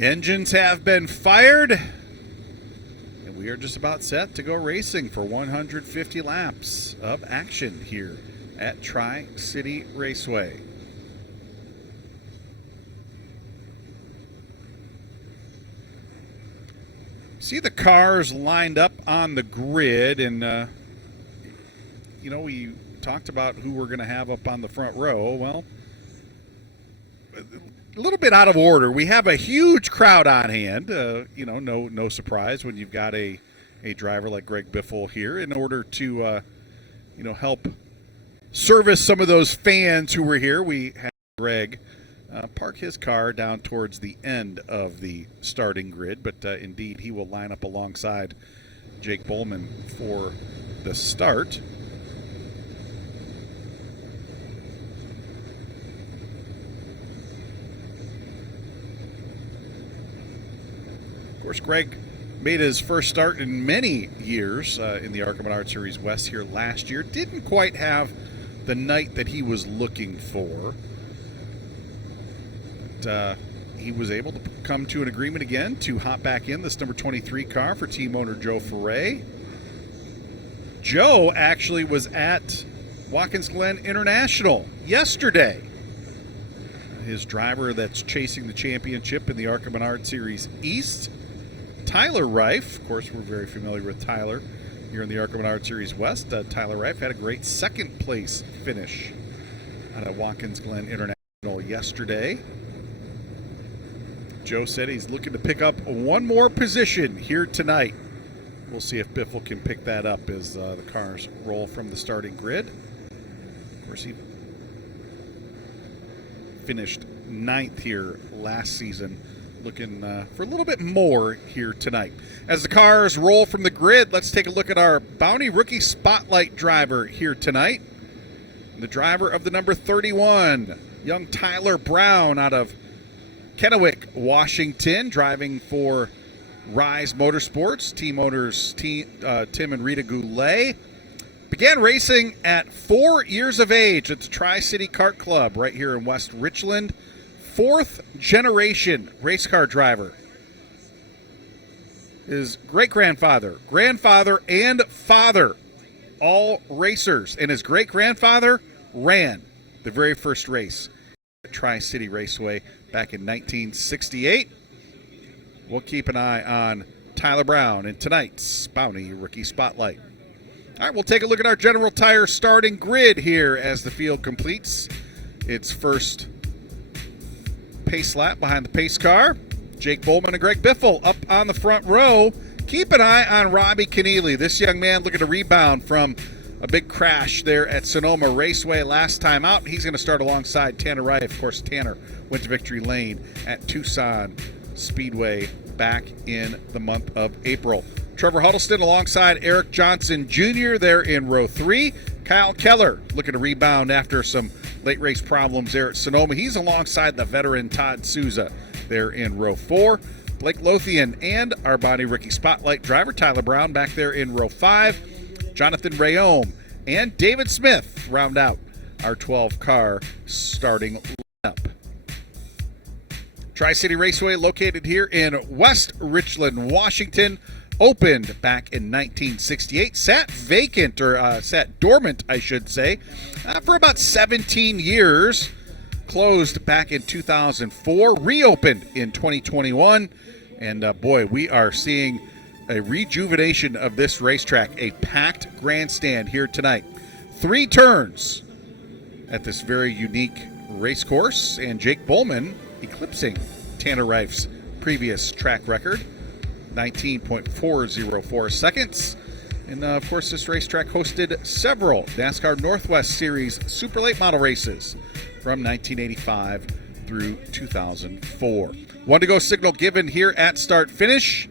Engines have been fired, and we are just about set to go racing for 150 laps of action here at Tri-City Raceway. See the cars lined up on the grid, and we talked about who we're going to have up on the front row. Well, a little bit out of order. We have a huge crowd on hand. No surprise when you've got a driver like Greg Biffle here in order to help service some of those fans who were here. We had Greg park his car down towards the end of the starting grid, but indeed he will line up alongside Jake Bowman for the start. Of course, Greg made his first start in many years in the ARCA Menards Series West here last year. Didn't quite have the night that he was looking for. But he was able to come to an agreement again to hop back in this number 23 car for team owner Joe Ferre. Joe actually was at Watkins Glen International yesterday. His driver that's chasing the championship in the ARCA Menards Series East, Tyler Reif. Of course, we're very familiar with Tyler here in the ARCA Menards Series West. Tyler Reif had a great second place finish at Watkins Glen International yesterday. Joe said he's looking to pick up one more position here tonight. We'll see if Biffle can pick that up as the cars roll from the starting grid. Of course, he finished 9th here last season. Looking for a little bit more here tonight. As the cars roll from the grid, let's take a look at our Bounty Rookie Spotlight driver here tonight. The driver of the number 31, young Tyler Brown out of Kennewick, Washington, driving for Rise Motorsports. Team owners Tim and Rita Goulet. Began racing at 4 years of age at the Tri-City Kart Club right here in West Richland. 4th generation race car driver. His great-grandfather, grandfather, and father, all racers. And his great-grandfather ran the very first race at Tri-City Raceway back in 1968. We'll keep an eye on Tyler Brown in tonight's Bounty Rookie Spotlight. All right, we'll take a look at our General Tire starting grid here as the field completes its first pace lap behind the pace car. Jake Bowman and Greg Biffle up on the front row. Keep an eye on Robbie Keneally. This young man looking to rebound from a big crash there at Sonoma Raceway last time out. He's going to start alongside Tanner Wright. Of course, Tanner went to victory lane at Tucson Speedway back in the month of April. Trevor Huddleston alongside Eric Johnson Jr. there in row 3. Kyle Keller looking to rebound after some late race problems there at Sonoma. He's alongside the veteran Todd Souza there in row 4. Blake Lothian and our Bounty Rookie Spotlight driver Tyler Brown back there in row 5. Jonathan Rayome and David Smith round out our 12-car starting lineup. Tri-City Raceway located here in West Richland, Washington. Opened back in 1968, sat dormant, I should say, for about 17 years. Closed back in 2004, reopened in 2021, and boy, we are seeing a rejuvenation of this racetrack, a packed grandstand here tonight. 3 turns at this very unique race course, and Jake Bowman eclipsing Tanner Reif's previous track record. 19.404 seconds. And of course, this racetrack hosted several NASCAR Northwest Series Super Late Model races from 1985 through 2004. 1 to go signal given here at start finish.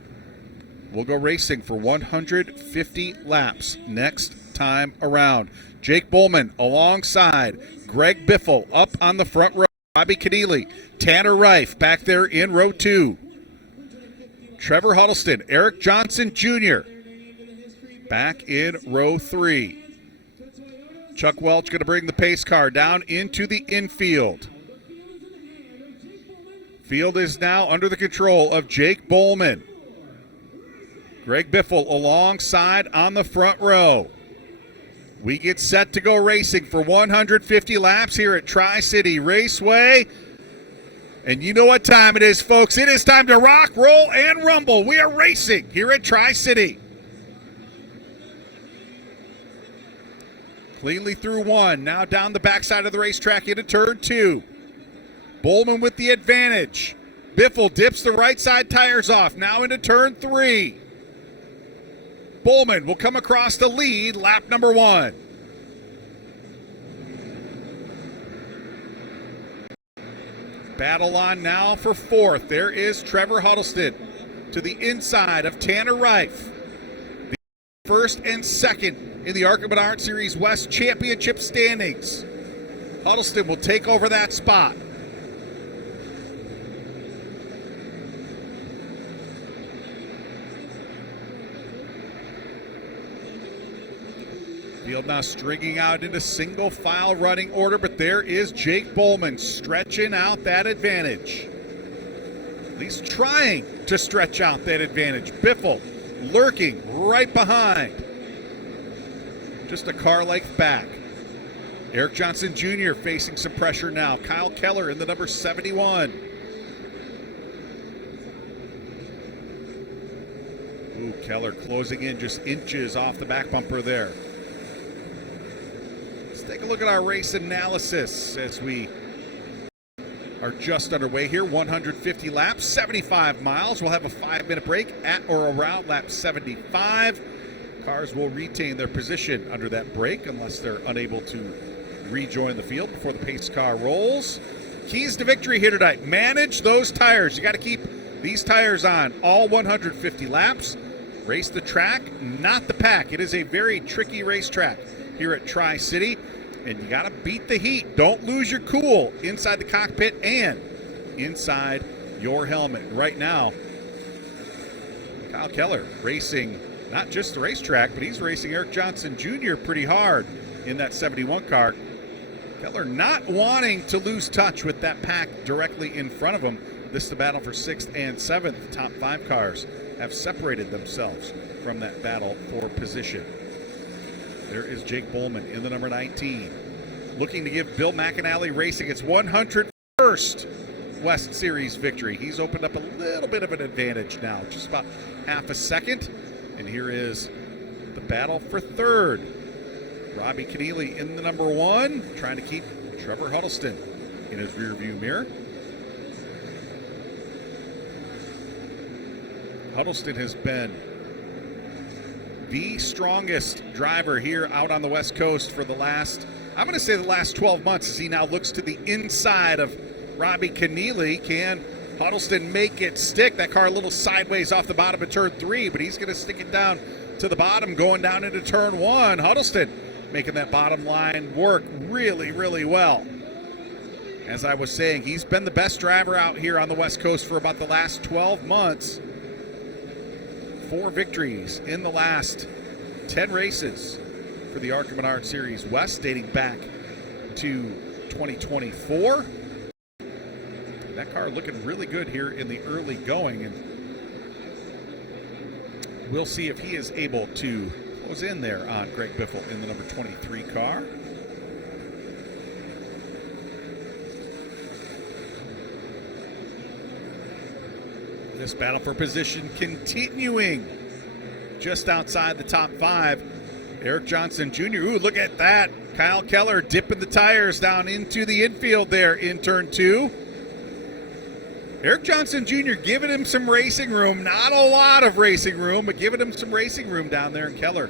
We'll go racing for 150 laps next time around. Jake Bowman alongside Greg Biffle up on the front row. Robbie Keneally, Tanner Reif back there in row 2. Trevor Huddleston, Eric Johnson Jr. back in row 3. Chuck Welch going to bring the pace car down into the infield. Field is now under the control of Jake Bowman. Greg Biffle alongside on the front row. We get set to go racing for 150 laps here at Tri-City Raceway. And you know what time it is, folks. It is time to rock, roll, and rumble. We are racing here at Tri-City. Cleanly through one. Now down the backside of the racetrack into turn two. Bowman with the advantage. Biffle dips the right side tires off. Now into turn three. Bowman will come across the lead, lap number one. Battle on now for fourth. There is Trevor Huddleston to the inside of Tanner Reif. The first and second in the ARCA Menards Series West championship standings. Huddleston will take over that spot. Field now stringing out into single file running order, but there is Jake Bowman stretching out that advantage. At least trying to stretch out that advantage. Biffle lurking right behind. Just a car length back. Eric Johnson Jr. facing some pressure now. Kyle Keller in the number 71. Ooh, Keller closing in just inches off the back bumper there. Take a look at our race analysis as we are just underway here. 150 laps, 75 miles. We'll have a 5-minute break at or around lap 75. Cars will retain their position under that break unless they're unable to rejoin the field before the pace car rolls. Keys to victory here tonight. Manage those tires. You got to keep these tires on all 150 laps. Race the track, not the pack. It is a very tricky racetrack here at Tri-City. And you got to beat the heat. Don't lose your cool inside the cockpit and inside your helmet. Right now, Kyle Keller racing not just the racetrack, but he's racing Eric Johnson Jr. pretty hard in that 71 car. Keller not wanting to lose touch with that pack directly in front of him. This is the battle for 6th and 7th. The top 5 cars have separated themselves from that battle for position. There is Jake Bowman in the number 19, looking to give Bill McAnally Racing its 101st West Series victory. He's opened up a little bit of an advantage now, just about half a second. And here is the battle for third. Robbie Keneally in the number 1, trying to keep Trevor Huddleston in his rearview mirror. Huddleston has been the strongest driver here out on the West Coast for the last, I'm going to say the last 12 months, as he now looks to the inside of Robbie Keneally. Can Huddleston make it stick? That car a little sideways off the bottom of turn 3, but he's going to stick it down to the bottom, going down into turn 1. Huddleston making that bottom line work really, really well. As I was saying, he's been the best driver out here on the West Coast for about the last 12 months. 4 victories in the last 10 races for the ARCA Menards Series West, dating back to 2024. That car looking really good here in the early going, and we'll see if he is able to close in there on Greg Biffle in the number 23 car. This battle for position continuing just outside the top 5. Eric Johnson Jr. Ooh, look at that. Kyle Keller dipping the tires down into the infield there in turn 2. Eric Johnson Jr. giving him some racing room. Not a lot of racing room, but giving him some racing room down there. And Keller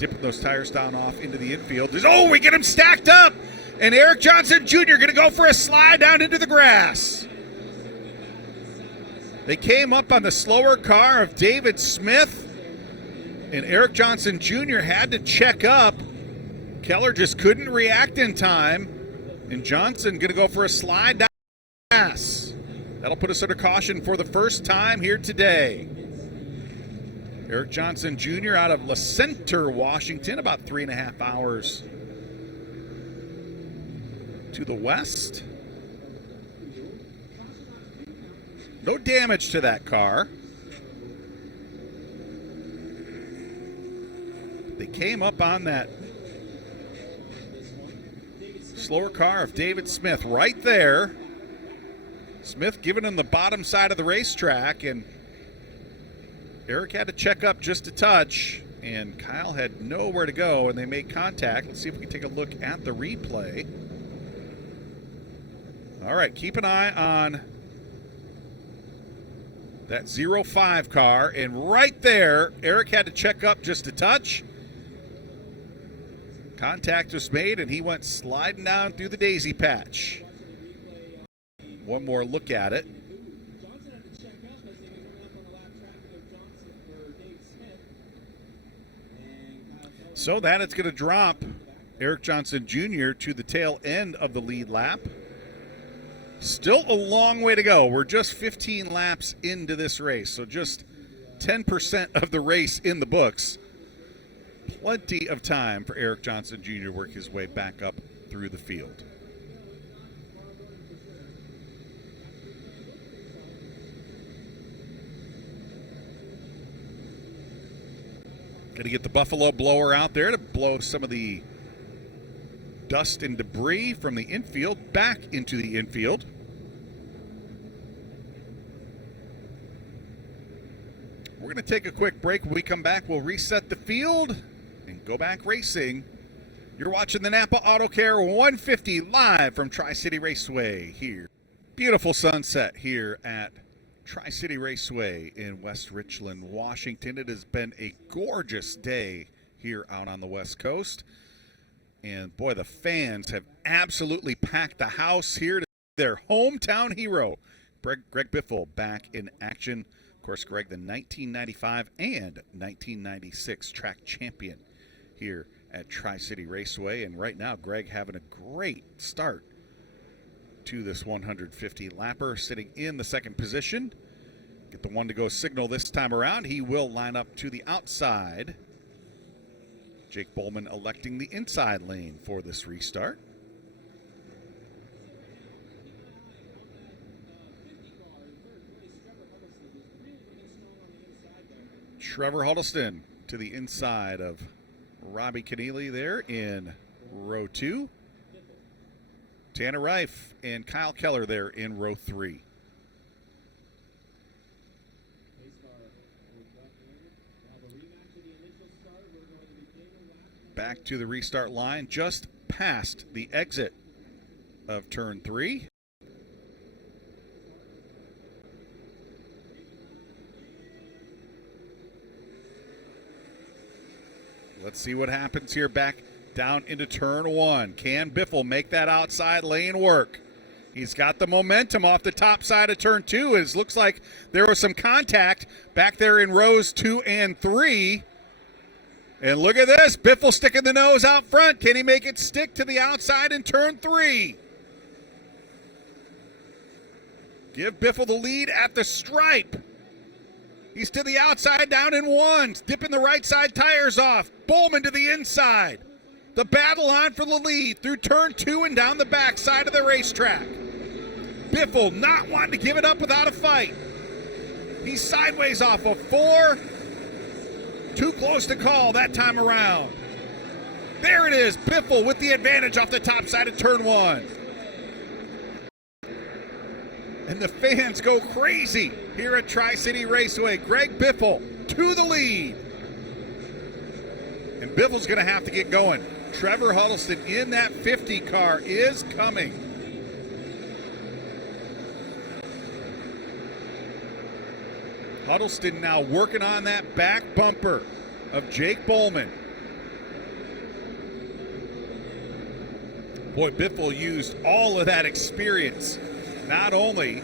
dipping those tires down off into the infield. Oh, we get him stacked up. And Eric Johnson Jr. going to go for a slide down into the grass. They came up on the slower car of David Smith, and Eric Johnson Jr. had to check up. Keller just couldn't react in time, and Johnson going to go for a slide down the grass. That'll put us under caution for the first time here today. Eric Johnson Jr. out of La Center, Washington, about 3.5 hours to the west. No damage to that car. They came up on that slower car of David Smith right there. Smith giving him the bottom side of the racetrack, and Eric had to check up just a touch, and Kyle had nowhere to go, and they made contact. Let's see if we can take a look at the replay. All right, keep an eye on that 05 car, and right there, Eric had to check up just a touch. Contact was made, and he went sliding down through the daisy patch. One more look at it. So that it's going to drop Eric Johnson Jr. to the tail end of the lead lap. Still a long way to go. We're just 15 laps into this race, so just 10% of the race in the books. Plenty of time for Eric Johnson Jr. to work his way back up through the field. Going to get the Buffalo blower out there to blow some of the dust and debris from the infield back into the infield. We're going to take a quick break. When we come back, we'll reset the field and go back racing. You're watching the NAPA Auto Care 150 live from Tri-City Raceway here. Beautiful sunset here at Tri-City Raceway in West Richland, Washington. It has been a gorgeous day here out on the West Coast. And boy, the fans have absolutely packed the house here to their hometown hero, Greg Biffle, back in action. Of course, Greg, the 1995 and 1996 track champion here at Tri-City Raceway. And right now, Greg having a great start to this 150 lapper, sitting in the second position. Get the one to go signal this time around. He will line up to the outside. Jake Bowman electing the inside lane for this restart. Trevor Huddleston to the inside of Robbie Keneally there in row 2. Tanner Reif and Kyle Keller there in row 3. Back to the restart line, just past the exit of turn 3. Let's see what happens here back down into turn 1. Can Biffle make that outside lane work? He's got the momentum off the top side of turn 2. It looks like there was some contact back there in rows 2 and 3. And look at this, Biffle sticking the nose out front. Can he make it stick to the outside in turn 3? Give Biffle the lead at the stripe. He's to the outside down in 1, dipping the right side tires off. Bowman to the inside. The battle on for the lead through turn 2 and down the back side of the racetrack. Biffle not wanting to give it up without a fight. He's sideways off of 4. Too close to call that time around. There it is, Biffle with the advantage off the top side of turn 1. And the fans go crazy here at Tri-City Raceway. Greg Biffle to the lead. And Biffle's going to have to get going. Trevor Huddleston in that 50 car is coming. Huddleston now working on that back bumper of Jake Bowman. Boy, Biffle used all of that experience, not only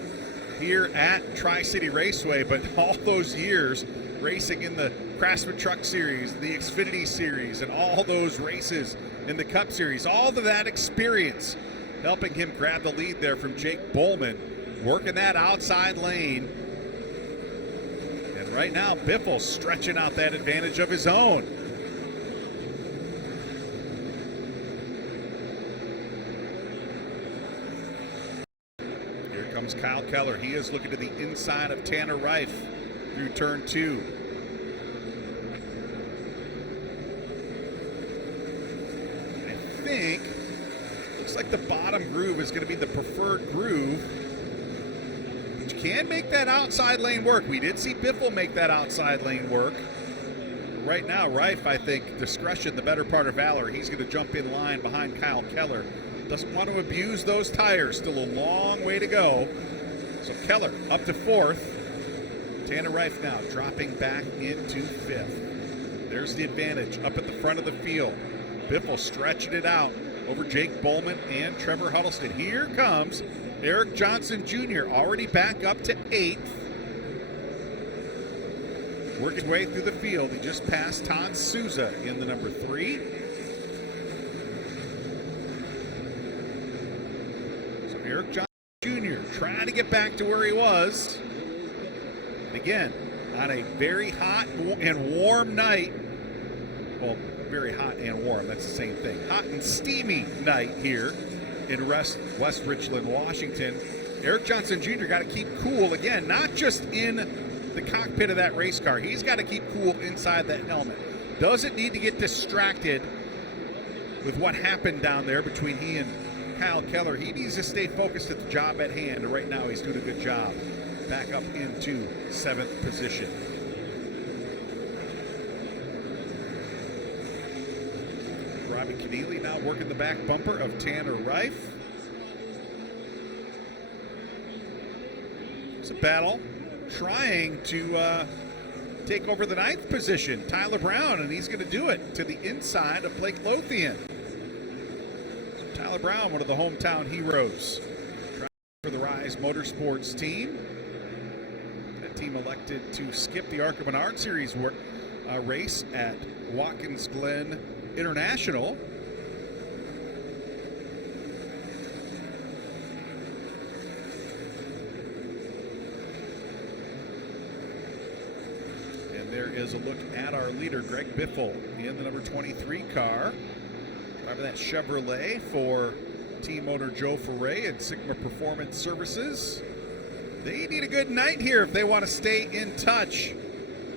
here at Tri-City Raceway, but all those years racing in the Craftsman Truck Series, the Xfinity Series, and all those races in the Cup Series. All of that experience helping him grab the lead there from Jake Bowman, working that outside lane. And right now, Biffle stretching out that advantage of his own. comes Kyle Keller. He is looking to the inside of Tanner Reif through turn 2. I think, looks like the bottom groove is going to be the preferred groove. But you can make that outside lane work. We did see Biffle make that outside lane work. Right now, Reif, I think, discretion, the better part of valor. He's going to jump in line behind Kyle Keller. Doesn't want to abuse those tires. Still a long way to go. So Keller up to 4th. Tanner Reif now dropping back into 5th. There's the advantage up at the front of the field. Biffle stretching it out over Jake Bowman and Trevor Huddleston. Here comes Eric Johnson Jr. already back up to 8th. Working his way through the field. He just passed Todd Souza in the number 3. So Eric Johnson Jr. trying to get back to where he was. And again, on a very hot and warm night. Well, very hot and warm, that's the same thing. Hot and steamy night here in West Richland, Washington. Eric Johnson Jr. got to keep cool again, not just in the cockpit of that race car. He's got to keep cool inside that helmet. Doesn't need to get distracted with what happened down there between he and Kyle Keller. He needs to stay focused at the job at hand. And right now he's doing a good job. Back up into 7th position. Robbie Keneally now working the back bumper of Tanner Reif. It's a battle. Trying to take over the 9th position, Tyler Brown, and he's going to do it to the inside of Blake Lothian. So Tyler Brown, one of the hometown heroes, for the Rise Motorsports team. That team elected to skip the ARCA Menards Series race at Watkins Glen International. There is a look at our leader, Greg Biffle, in the number 23 car. Driving that Chevrolet for team owner Joe Ferre and Sigma Performance Services. They need a good night here if they want to stay in touch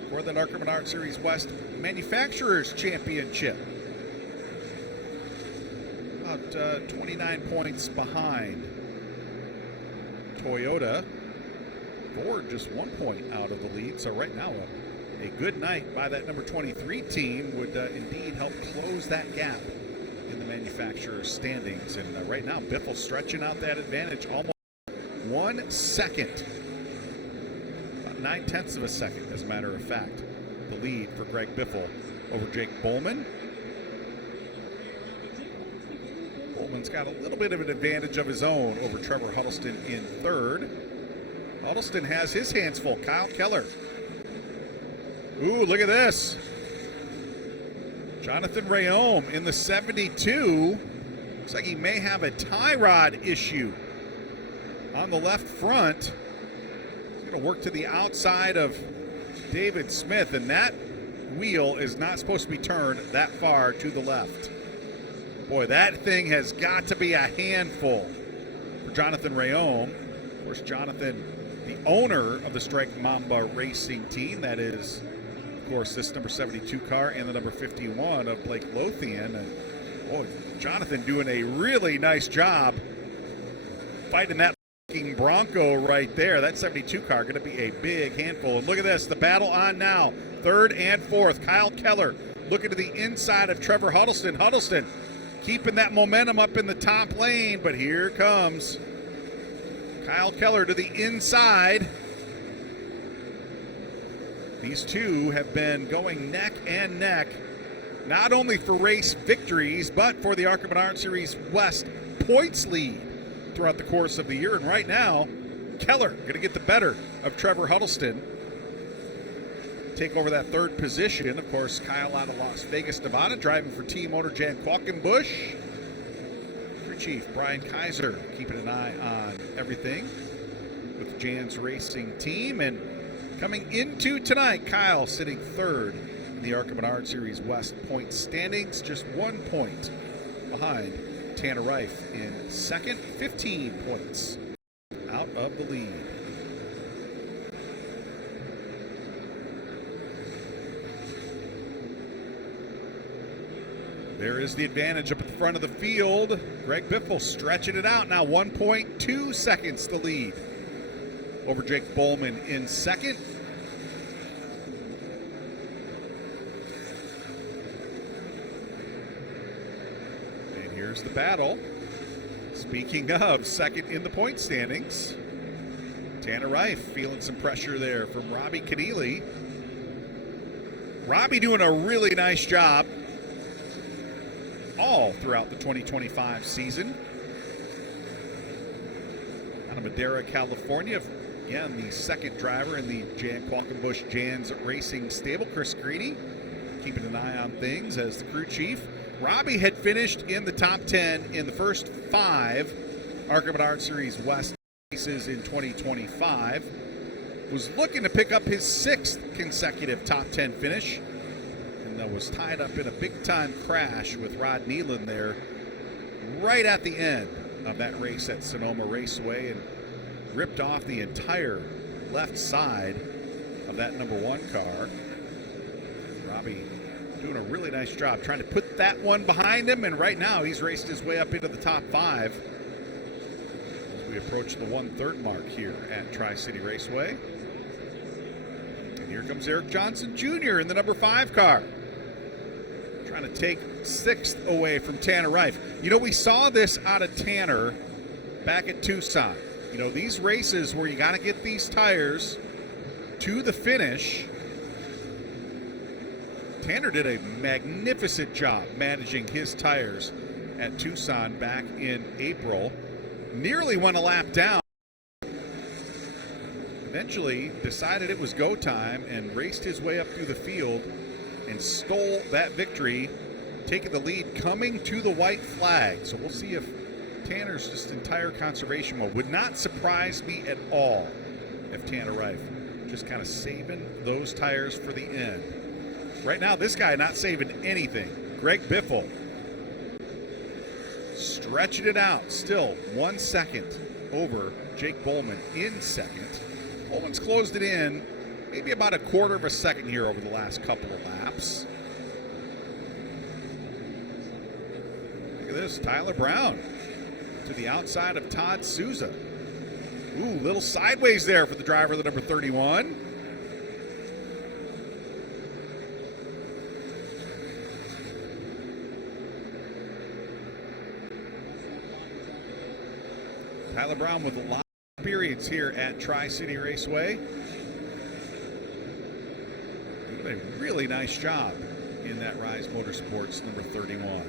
for the ARCA Menards Series West Manufacturers Championship. About 29 points behind Toyota. Ford just 1 point out of the lead, so right now a good night by that number 23 team would indeed help close that gap in the manufacturer's standings. And right now, Biffle stretching out that advantage almost 1 second. About 9/10 of a second, as a matter of fact. The lead for Greg Biffle over Jake Bowman. Bowman's got a little bit of an advantage of his own over Trevor Huddleston in 3rd. Huddleston has his hands full. Kyle Keller. Ooh, look at this. Jonathan Rayome in the 72. Looks like he may have a tie rod issue on the left front. He's going to work to the outside of David Smith, and that wheel is not supposed to be turned that far to the left. Boy, that thing has got to be a handful for Jonathan Rayome. Of course, Jonathan, the owner of the Strike Mamba Racing team, that is, of course, this number 72 car and the number 51 of Blake Lothian. And boy, Jonathan doing a really nice job fighting that Bronco right there. That 72 car going to be a big handful. And look at this, the battle on now. 3rd and 4th. Kyle Keller looking to the inside of Trevor Huddleston. Huddleston keeping that momentum up in the top lane, but here comes Kyle Keller to the inside. These two have been going neck and neck, not only for race victories, but for the ARCA Menards Series West points lead throughout the course of the year. And right now, Keller going to get the better of Trevor Huddleston, take over that 3rd position. Of course, Kyle out of Las Vegas, Nevada, driving for team owner Jan Qualkenbush. Crew Chief Brian Kaiser keeping an eye on everything with Jan's racing team. And coming into tonight, Kyle sitting 3rd in the ARCA Menards Series West point standings, just 1 point behind Tanner Reif in 2nd, 15 points out of the lead. There is the advantage up at the front of the field. Greg Biffle stretching it out now, 1.2 seconds the lead over Jake Bowman in second. And here's the battle. Speaking of second in the point standings, Tanner Reif feeling some pressure there from Robbie Keneally. Robbie doing a really nice job all throughout the 2025 season. Out of Madera, California. Again, the second driver in the Jan Qualkenbush Jan's Racing stable. Chris Greedy keeping an eye on things as the crew chief. Robbie had finished in the top 10 in the first 5 ARCA Menards Series West races in 2025. Was looking to pick up his 6th consecutive top 10 finish, and was tied up in a big-time crash with Rod Nealon there right at the end of that race at Sonoma Raceway and ripped off the entire left side of that number 1 car. Robbie doing a really nice job trying to put that one behind him, and right now he's raced his way up into the top 5 as we approach the 1/3 mark here at Tri-City Raceway. And here comes Eric Johnson Jr. in the number 5 car, trying to take 6th away from Tanner Reif. You know, we saw this out of Tanner back at Tucson. You know, these races where you got to get these tires to the finish, Tanner did a magnificent job managing his tires at Tucson back in April. Nearly went a lap down. Eventually decided it was go time and raced his way up through the field and stole that victory, taking the lead coming to the white flag. So we'll see if Tanner's just in tire conservation mode. Would not surprise me at all if Tanner Reif just kind of saving those tires for the end. Right now, this guy not saving anything. Greg Biffle stretching it out. Still 1 second over Jake Bowman in second. Bowman's closed it in maybe about a 1/4 of a second here over the last couple of laps. Look at this, Tyler Brown to the outside of Todd Souza. Ooh, little sideways there for the driver of the number 31. Tyler Brown with a lot of experience here at Tri-City Raceway. Doing a really nice job in that Rise Motorsports number 31.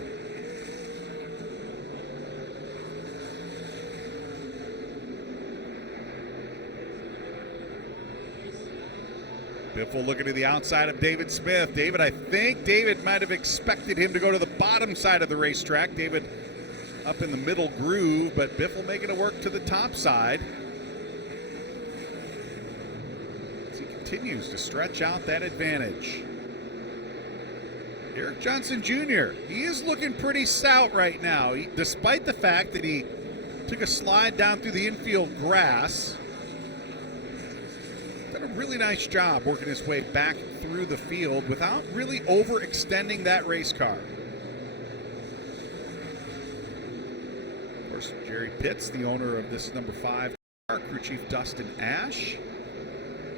Biffle looking to the outside of David Smith. I think David might have expected him to go to the bottom side of the racetrack. David up in the middle groove, but Biffle making it work to the top side as he continues to stretch out that advantage. Eric Johnson Jr., he is looking pretty stout right now, despite the fact that he took a slide down through the infield grass. Done a really nice job working his way back through the field without really overextending that race car. Jerry Pitts, the owner of this number 5 car, crew chief Dustin Ash.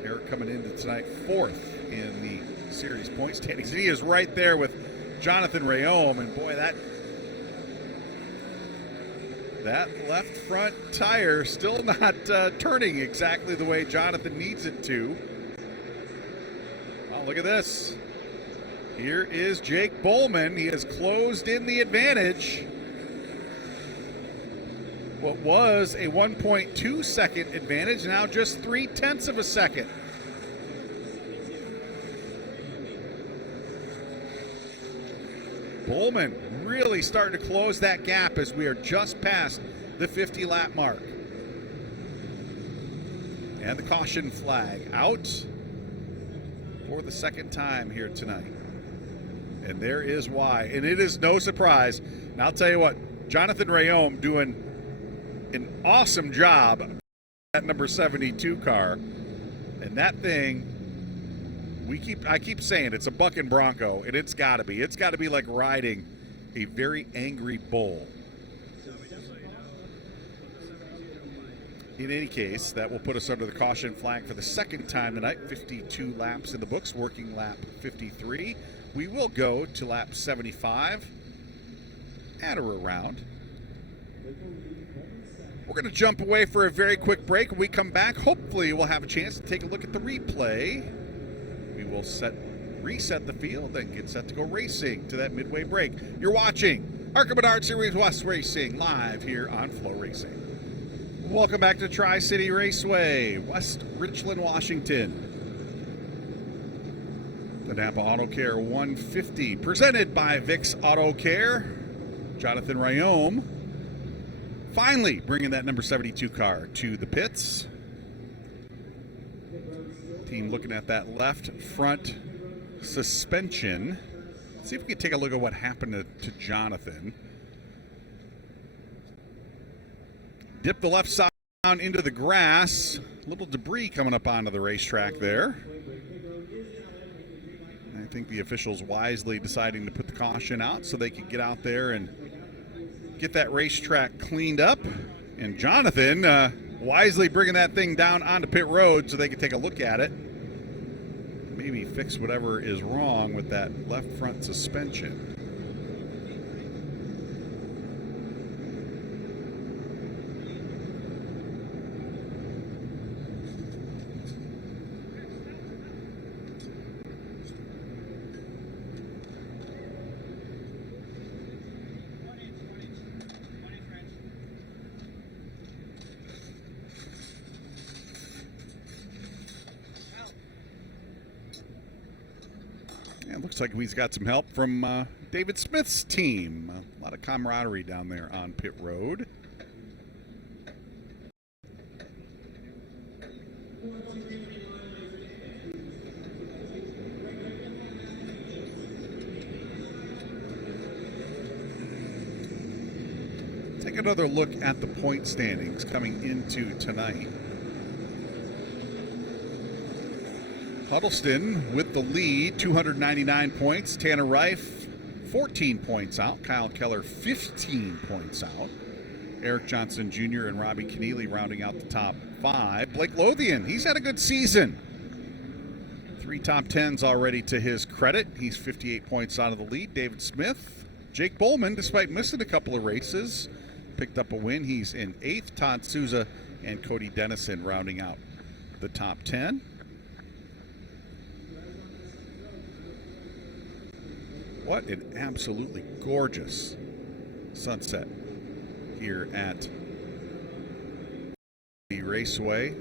Eric coming into tonight 4th in the series point standings. And he is right there with Jonathan Rayom. And boy, that left front tire still not turning exactly the way Jonathan needs it to. Oh, look at this. Here is Jake Bowman. He has closed in the advantage. What was a 1.2 second advantage, now just 0.3 of a second. Bowman really starting to close that gap as we are just past the 50 lap mark. And the caution flag out for the second time here tonight. And there is why. And it is no surprise. And I'll tell you what, Jonathan Rayom doing an awesome job that number 72 car. And that thing, I keep saying it's a bucking bronco, and it's got to be. It's got to be like riding a very angry bull. In any case, that will put us under the caution flag for the second time tonight. 52 laps in the books, working lap 53. We will go to lap 75 at or around. We're going to jump away for a very quick break. When we come back, hopefully we'll have a chance to take a look at the replay. We will reset the field and get set to go racing to that midway break. You're watching ARCA Menards Series West Racing live here on Flow Racing. Welcome back to Tri-City Raceway, West Richland, Washington. The NAPA Auto Care 150, presented by Vic's Auto Care. Jonathan Ryome finally bringing that number 72 car to the pits. Team looking at that left front suspension. Let's see if we can take a look at what happened to Jonathan. Dip the left side down into the grass. A little debris coming up onto the racetrack there. I think the officials wisely deciding to put the caution out so they could get out there and get that racetrack cleaned up. And Jonathan wisely bringing that thing down onto pit road so they could take a look at it. Maybe fix whatever is wrong with that left front suspension. It looks like he's got some help from David Smith's team. A lot of camaraderie down there on pit road. Take another look at the point standings coming into tonight. Huddleston with the lead, 299 points. Tanner Reif, 14 points out. Kyle Keller, 15 points out. Eric Johnson Jr. and Robbie Keneally rounding out the top 5. Blake Lothian, he's had a good season. 3 top 10s already to his credit. He's 58 points out of the lead. David Smith. Jake Bowman, despite missing a couple of races, picked up a win. He's in 8th. Todd Souza and Cody Dennison rounding out the top 10. What an absolutely gorgeous sunset here at the Raceway.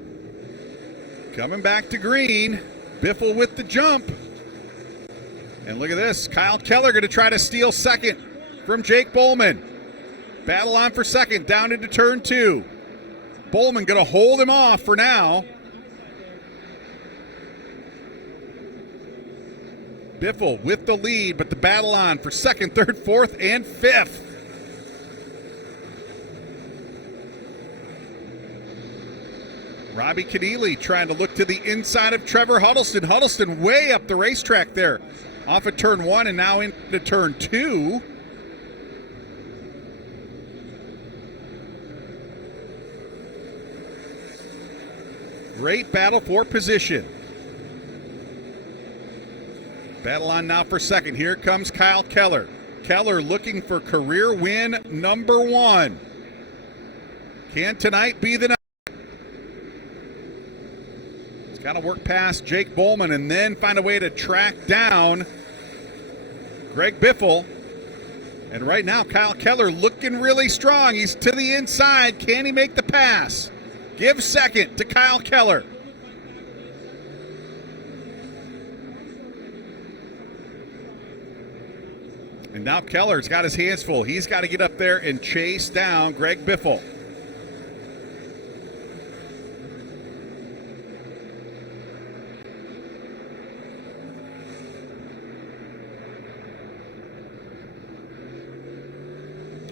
Coming back to green. Biffle with the jump. And look at this. Kyle Keller going to try to steal second from Jake Bowman. Battle on for second down into turn 2. Bowman going to hold him off for now. Biffle with the lead, but the battle on for second, third, fourth, and fifth. Robbie Keneally trying to look to the inside of Trevor Huddleston. Huddleston way up the racetrack there off of turn 1 and now into turn 2. Great battle for position. Battle on now for second. Here comes Kyle Keller. Keller looking for career win number 1. Can tonight be the night? He's got to work past Jake Bowman and then find a way to track down Greg Biffle. And right now, Kyle Keller looking really strong. He's to the inside. Can he make the pass? Give second to Kyle Keller. And now Keller's got his hands full. He's got to get up there and chase down Greg Biffle.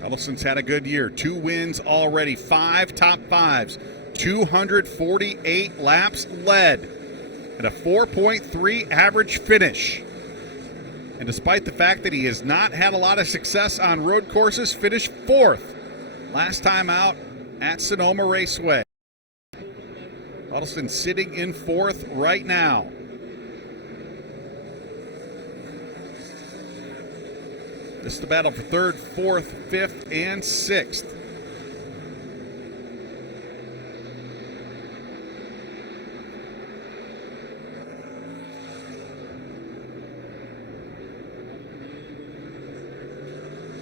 Ellison's had a good year. 2 wins already. 5 top 5s. 248 laps led and a 4.3 average finish. And despite the fact that he has not had a lot of success on road courses, finished 4th last time out at Sonoma Raceway. Huddleston sitting in 4th right now. This is the battle for 3rd, 4th, 5th, and 6th.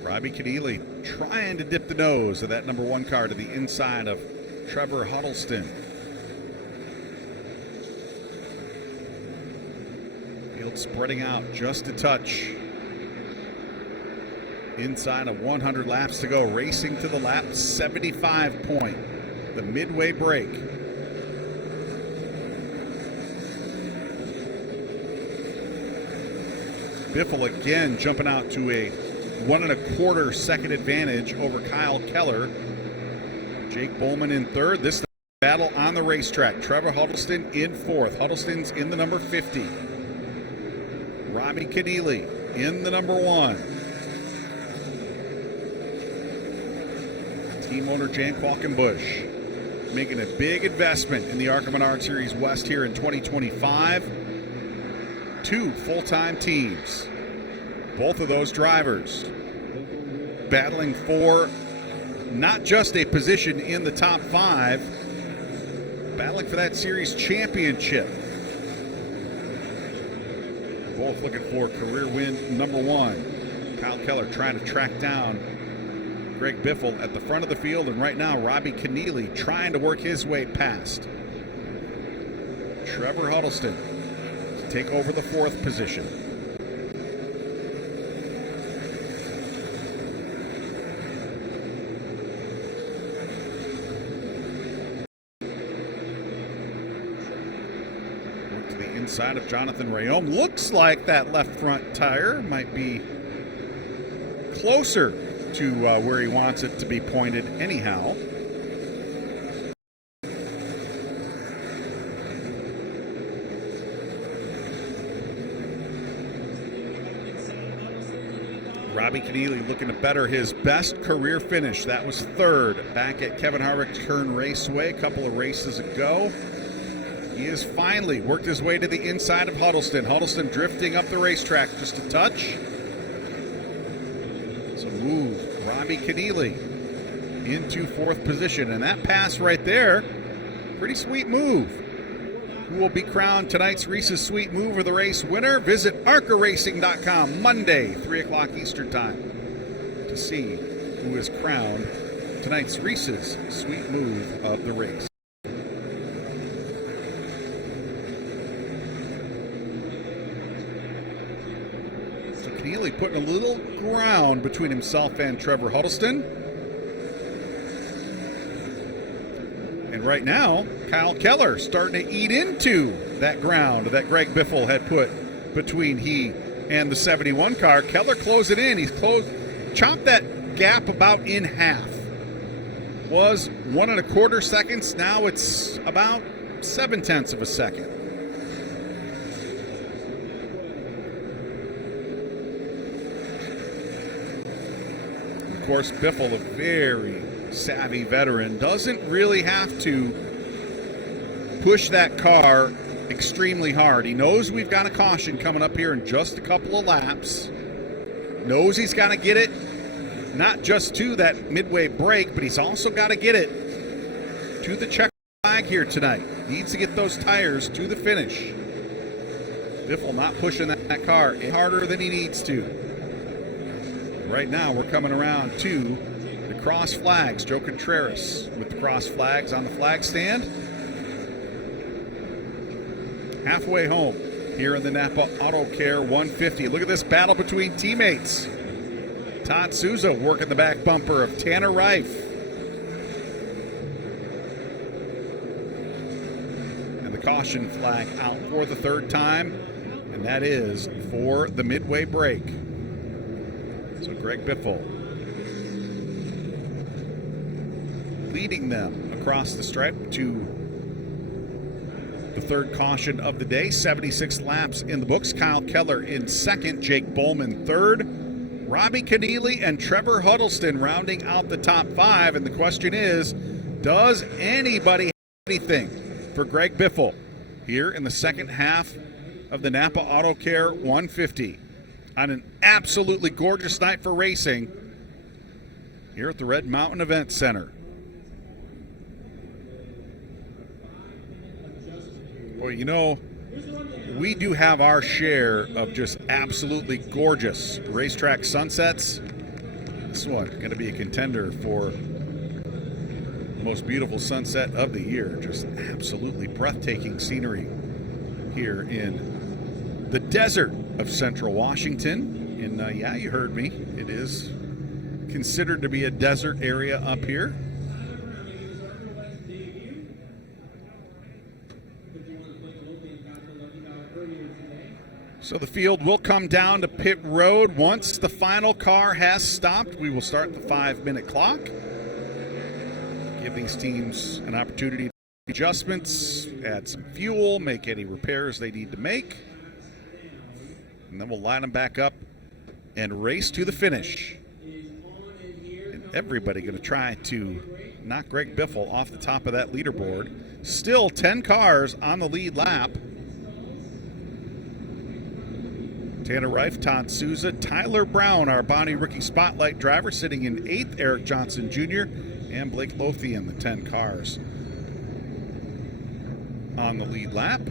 Robbie Keneally trying to dip the nose of that number 1 car to the inside of Trevor Huddleston. Field spreading out just a touch. Inside of 100 laps to go, racing to the lap 75 point, the midway break. Biffle again jumping out to a 1 1/4 second advantage over Kyle Keller. Jake Bowman in 3rd. This is the battle on the racetrack. Trevor Huddleston in 4th. Huddleston's in the number 50. Robbie Keneally in the number 1. Team owner Jan Qualkenbush making a big investment in the ARCA Menards Series West here in 2025. 2 full-time teams. Both of those drivers battling for not just a position in the top 5, battling for that series championship. Both looking for career win number 1. Kyle Keller trying to track down Greg Biffle at the front of the field, and right now Robbie Keneally trying to work his way past Trevor Huddleston to take over the 4th position. Look to the inside of Jonathan Rayome. Looks like that left front tire might be closer to where he wants it to be pointed anyhow. Robbie Keneally looking to better his best career finish. That was 3rd back at Kevin Harvick Kern Raceway a couple of races ago. He has finally worked his way to the inside of Huddleston. Huddleston drifting up the racetrack just a touch. Move Robbie Keneally into 4th position, and that pass right there, pretty sweet move. Who will be crowned tonight's Reese's Sweet Move of the race winner? Visit arcaracing.com Monday, 3 o'clock Eastern Time, to see who is crowned tonight's Reese's Sweet Move of the race. Keneally putting a little ground between himself and Trevor Huddleston. And right now, Kyle Keller starting to eat into that ground that Greg Biffle had put between he and the 71 car. Keller closed it in. He's chopped that gap about in half. Was 1 1/4 seconds. Now it's about 0.7 of a second. Of course, Biffle, a very savvy veteran, doesn't really have to push that car extremely hard. He knows we've got a caution coming up here in just a couple of laps. Knows he's got to get it not just to that midway break, but he's also got to get it to the check flag here tonight. Needs to get those tires to the finish. Biffle not pushing that car harder than he needs to. Right now, we're coming around to the cross flags. Joe Contreras with the cross flags on the flag stand. Halfway home here in the NAPA Auto Care 150. Look at this battle between teammates. Todd Souza working the back bumper of Tanner Reif. And the caution flag out for the 3rd time, and that is for the midway break. So Greg Biffle leading them across across the stripe to the third caution of the day. 76 laps in the books. Kyle Keller in second, Jake Bowman third, Robbie Keneally and Trevor Huddleston rounding out the top five. And the question is, does anybody have anything for Greg Biffle here in the second half of the NAPA Auto Care 150 on an absolutely gorgeous night for racing here at the Red Mountain Event Center? Well, you know, we do have our share of just absolutely gorgeous racetrack sunsets. This one going to be a contender for the most beautiful sunset of the year. Just absolutely breathtaking scenery here in the desert of central Washington. And yeah, you heard me. It is considered to be a desert area up here. So the field will come down to pit road once the final car has stopped. We will start the 5-minute clock. Give these teams an opportunity to make adjustments, add some fuel, make any repairs they need to make. And then we'll line them back up and race to the finish. And everybody going to try to knock Greg Biffle off the top of that leaderboard. Still 10 cars on the lead lap. Tanner Reif, Todd Souza, Tyler Brown, our Bonnie Rookie Spotlight driver, sitting in 8th, Eric Johnson Jr., and Blake Lothian, the 10 cars on the lead lap.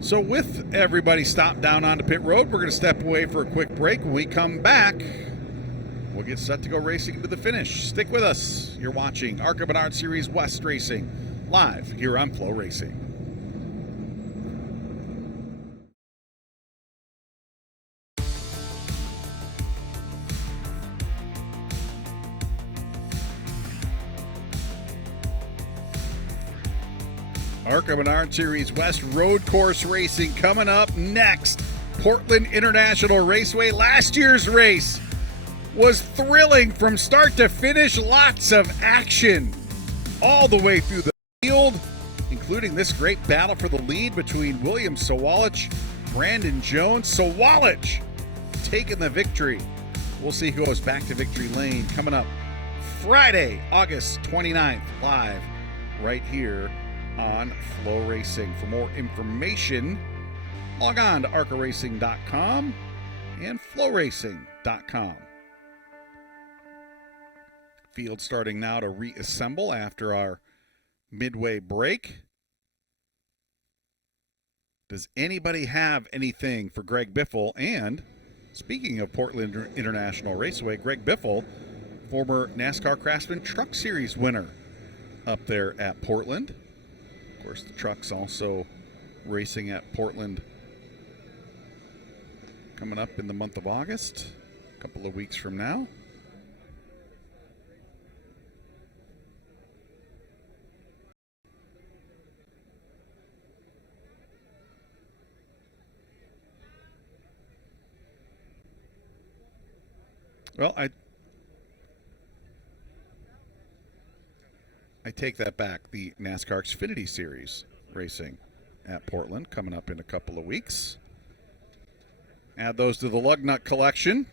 So with everybody stopped down onto pit road, we're going to step away for a quick break. When we come back, we'll get set to go racing to the finish. Stick with us. You're watching ARCA Menards Series West Racing live here on Flow Racing. ARCA Menards Series West road course racing coming up next. Portland International Raceway. Last year's race was thrilling from start to finish. Lots of action all the way through the field, including this great battle for the lead between William Sawalich, Brandon Jones. Sawalich taking the victory. We'll see who goes back to victory lane coming up Friday, August 29th, live right here on Flow Racing. For more information, log on to arcaracing.com and flowracing.com. Field starting now to reassemble after our Midway break. Does anybody have anything for Greg Biffle? And speaking of Portland International Raceway, Greg Biffle, former NASCAR Craftsman Truck Series winner up there at Portland. Of course, the truck's also racing at Portland coming up in the month of August, a couple of weeks from now. Well, I take that back. The NASCAR Xfinity Series racing at Portland coming up in a couple of weeks. Add those to the lug nut collection.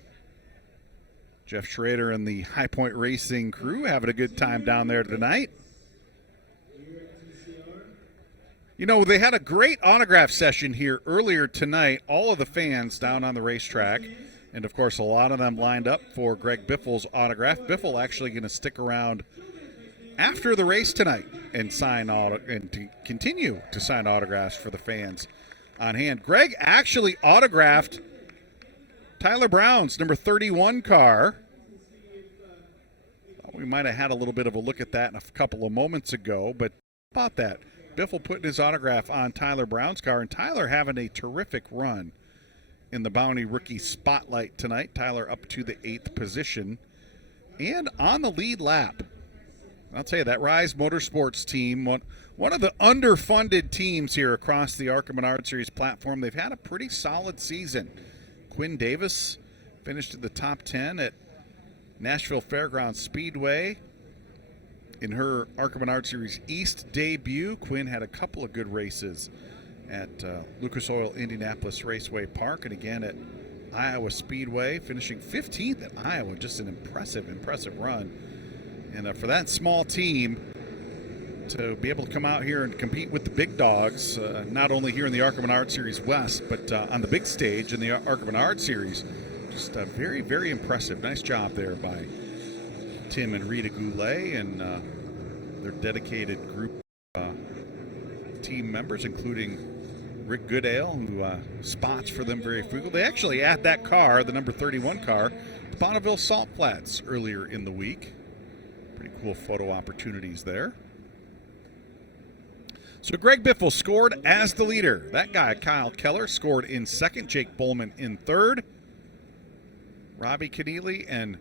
Jeff Schrader and the High Point Racing crew having a good time down there tonight. You know, they had a great autograph session here earlier tonight. All of the fans down on the racetrack. And, of course, a lot of them lined up for Greg Biffle's autograph. Biffle actually going to stick around after the race tonight and to continue to sign autographs for the fans on hand. Greg actually autographed Tyler Brown's number 31 car. We might have had a little bit of a look at that a couple of moments ago, but how about that? Biffle putting his autograph on Tyler Brown's car, and Tyler having a terrific run in the Bounty Rookie Spotlight tonight. Tyler up to the 8th position and on the lead lap. I'll tell you, that Rise Motorsports team, one of the underfunded teams here across the ARCA Menards Series platform. They've had a pretty solid season. Quinn Davis finished in the top 10 at Nashville Fairgrounds Speedway. In her ARCA Menards Series East debut, Quinn had a couple of good races at Lucas Oil Indianapolis Raceway Park and again at Iowa Speedway, finishing 15th at Iowa. Just an impressive run. And for that small team to be able to come out here and compete with the big dogs, not only here in the ARCA Menards Series West, but on the big stage in the ARCA Menards Series, just very impressive. Nice job there by Tim and Rita Goulet and their dedicated group team members, including Rick Goodale, who spots for them very frequently. They actually at that car, the number 31 car, the Bonneville Salt Flats earlier in the week. Pretty cool photo opportunities there. So Greg Biffle scored as the leader. That guy, Kyle Keller, scored in second. Jake Bowman in third. Robbie Keneally and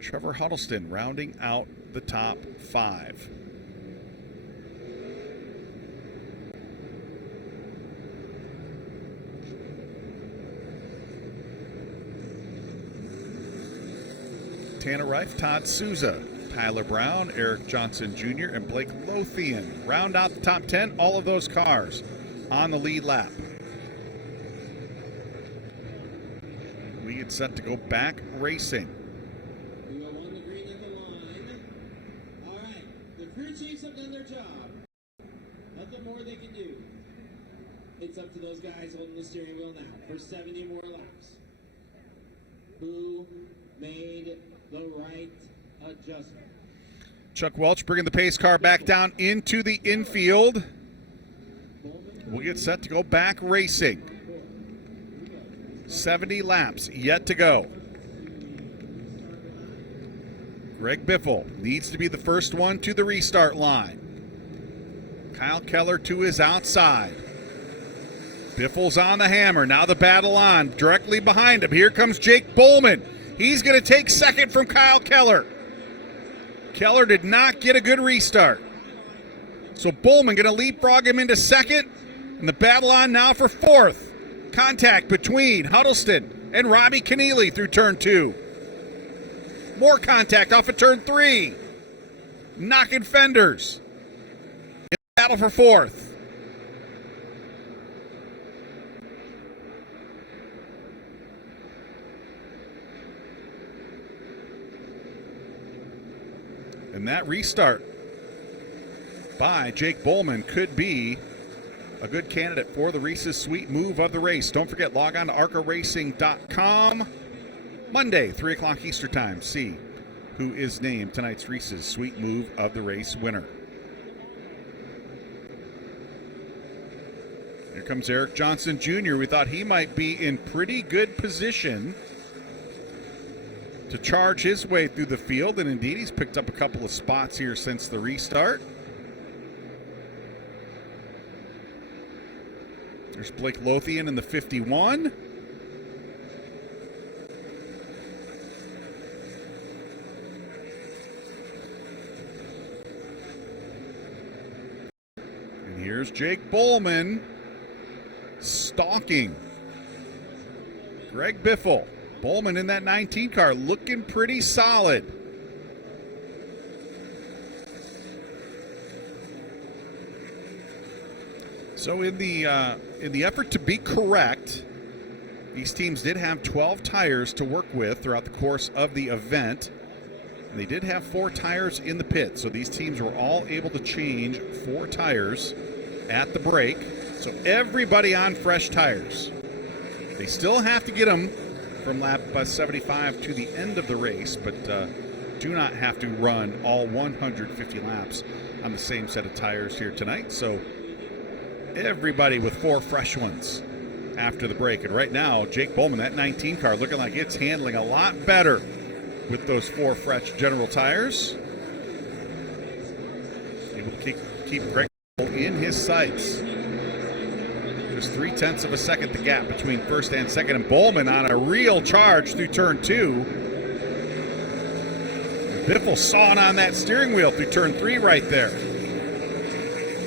Trevor Huddleston rounding out the top five. Tanner Reif, Todd Souza, Tyler Brown, Eric Johnson Jr., and Blake Lothian round out the top 10. All of those cars on the lead lap. We get set to go back racing. We go on the green at the line. All right, the crew chiefs have done their job. Nothing more they can do. It's up to those guys holding the steering wheel now for 70 more laps. Who made the right adjustment? Chuck Welch bringing the pace car back down into the infield. We'll get set to go back racing. 70 laps yet to go. Greg Biffle needs to be the first one to the restart line. Kyle Keller to his outside. Biffle's on the hammer. Now the battle on. Directly behind him. Here comes Jake Bowman. He's going to take second from Kyle Keller. Keller did not get a good restart. So Bowman going to leapfrog him into second. And the battle on now for fourth. Contact between Huddleston and Robbie Keneally through turn 2. More contact off of turn 3. Knocking fenders. In the battle for fourth. And that restart by Jake Bowman could be a good candidate for the Reese's Sweet Move of the race. Don't forget, log on to arcaracing.com. Monday, 3 o'clock Eastern Time. See who is named tonight's Reese's Sweet Move of the race winner. Here comes Eric Johnson Jr. We thought he might be in pretty good position to charge his way through the field, and indeed he's picked up a couple of spots here since the restart. There's Blake Lothian in the 51. And here's Jake Bowman stalking Greg Biffle. Bowman in that 19 car looking pretty solid. So in the effort to be correct, these teams did have 12 tires to work with throughout the course of the event. And they did have 4 tires in the pit, so these teams were all able to change 4 tires at the break. So everybody on fresh tires. They still have to get them from lap 75 to the end of the race, but do not have to run all 150 laps on the same set of tires here tonight. So everybody with 4 fresh ones after the break. And right now, Jake Bowman, that 19 car, looking like it's handling a lot better with those 4 fresh General tires. Able to keep Greg in his sights. Just 0.3 of a second the gap between first and second, and Bowman on a real charge through turn 2. Biffle sawing on that steering wheel through turn 3 right there.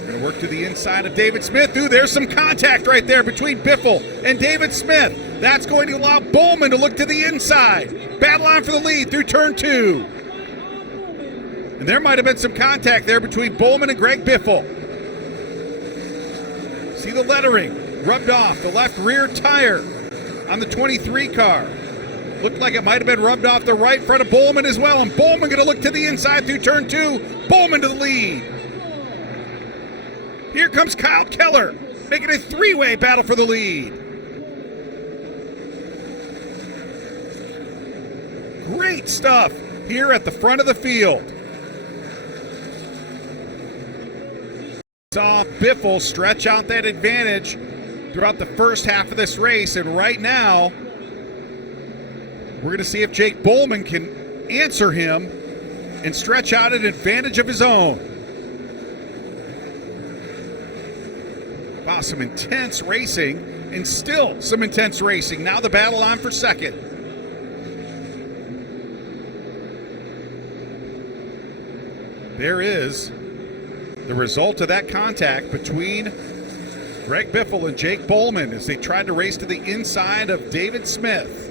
Going to work to the inside of David Smith. Ooh, there's some contact right there between Biffle and David Smith. That's going to allow Bowman to look to the inside. Battle on for the lead through turn 2. And there might have been some contact there between Bowman and Greg Biffle. See the lettering rubbed off the left rear tire on the 23 car. Looked like it might have been rubbed off the right front of Bowman as well. And Bowman going to look to the inside through turn 2. Bowman to the lead. Here comes Kyle Keller, making a 3-way battle for the lead. Great stuff here at the front of the field. Saw Biffle stretch out that advantage throughout the first half of this race, and right now, we're going to see if Jake Bowman can answer him and stretch out an advantage of his own. Wow, some intense racing, and still some intense racing. Now the battle on for second. There is the result of that contact between Greg Biffle and Jake Bowman as they tried to race to the inside of David Smith.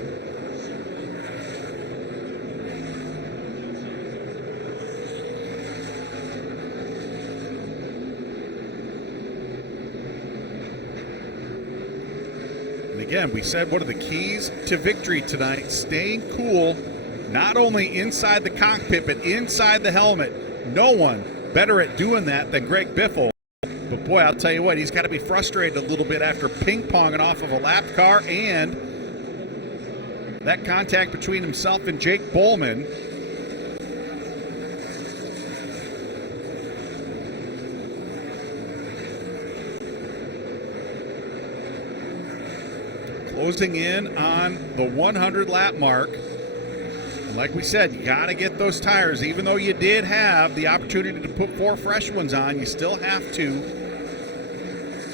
Again, we said one of the keys to victory tonight, staying cool, not only inside the cockpit, but inside the helmet. No one better at doing that than Greg Biffle. But boy, I'll tell you what, he's got to be frustrated a little bit after ping-ponging off of a lapped car, and that contact between himself and Jake Bowman. Closing in on the 100-lap mark. And like we said, you got to get those tires. Even though you did have the opportunity to put 4 fresh ones on, you still have to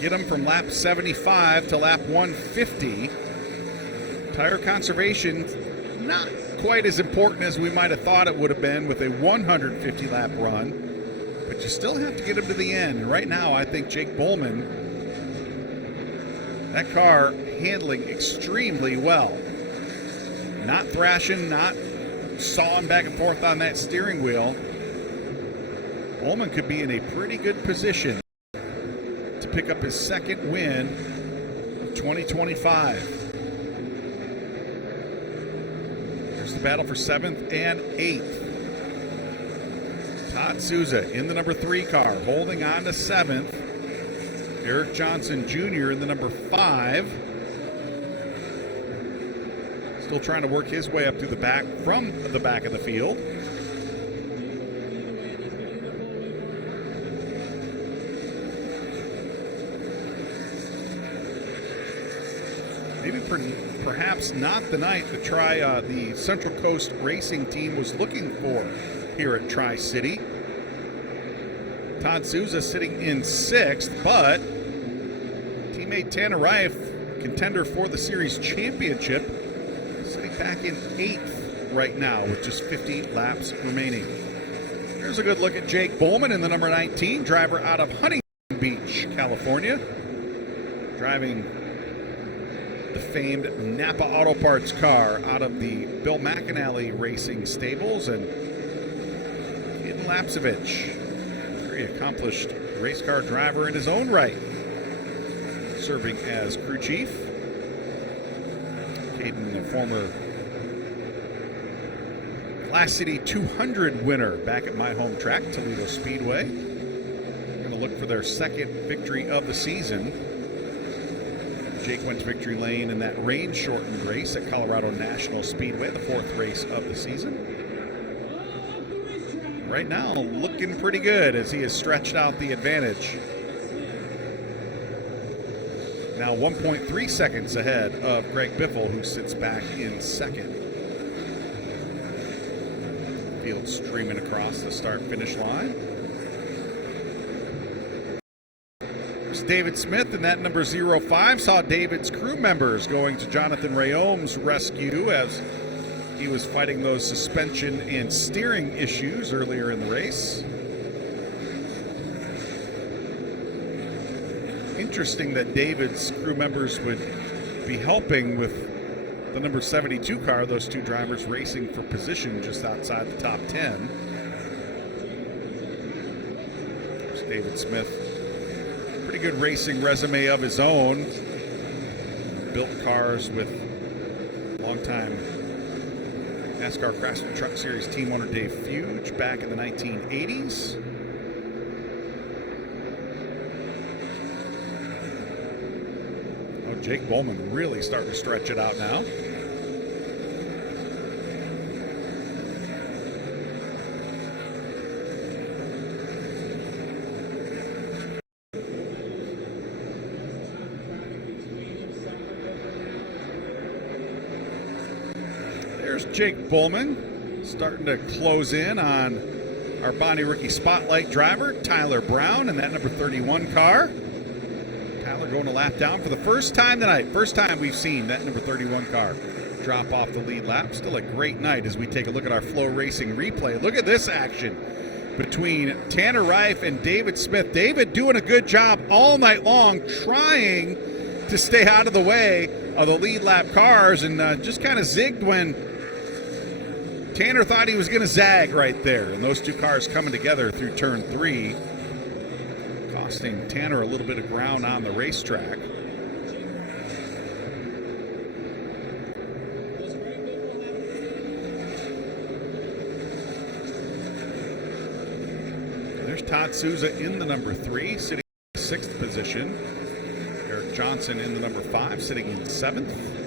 get them from lap 75 to lap 150. Tire conservation, not quite as important as we might have thought it would have been with a 150-lap run, but you still have to get them to the end. And right now, I think Jake Bowman, that car handling extremely well. Not thrashing, not sawing back and forth on that steering wheel. Bowman could be in a pretty good position to pick up his second win of 2025. There's the battle for 7th and 8th. Todd Souza in the number 3 car, holding on to 7th. Eric Johnson Jr. in the number 5. Still trying to work his way up through the back from the back of the field. Maybe perhaps not the night to try the Central Coast Racing Team was looking for here at Tri-City. Todd Souza sitting in 6th, but teammate Tanner Reif, contender for the series championship, sitting back in 8th right now with just 50 laps remaining. Here's a good look at Jake Bowman in the number 19, driver out of Huntington Beach, California, driving the famed NAPA Auto Parts car out of the Bill McAnally Racing Stables, and Ian Lapsevich, very accomplished race car driver in his own right, serving as crew chief. Caden, a former Class City 200 winner back at my home track, Toledo Speedway. Going to look for their second victory of the season. Jake went to victory lane in that rain-shortened race at Colorado National Speedway, the 4th race of the season. Right now, looking pretty good as he has stretched out the advantage. Now 1.3 seconds ahead of Greg Biffle, who sits back in 2nd. Field streaming across the start-finish line. There's David Smith in that number 05. Saw David's crew members going to Jonathan Rayome's rescue as he was fighting those suspension and steering issues earlier in the race. Interesting that David's crew members would be helping with the number 72 car, those two drivers racing for position just outside the top 10. There's David Smith. Pretty good racing resume of his own. Built cars with longtime NASCAR Craftsman Truck Series team owner Dave Fuge back in the 1980s. Oh, Jake Bowman really starting to stretch it out now. There's Jake Bowman starting to close in on our Bonnie Rookie Spotlight driver, Tyler Brown, in that number 31 car. Tyler going a lap down for the first time tonight. First time we've seen that number 31 car drop off the lead lap. Still a great night as we take a look at our Flow Racing replay. Look at this action between Tanner Reif and David Smith. David doing a good job all night long trying to stay out of the way of the lead lap cars, and just kind of zigged when Tanner thought he was going to zag right there. And those two cars coming together through turn 3, costing Tanner a little bit of ground on the racetrack. There's Todd Souza in the number 3, sitting in 6th position. Eric Johnson in the number 5, sitting in 7th.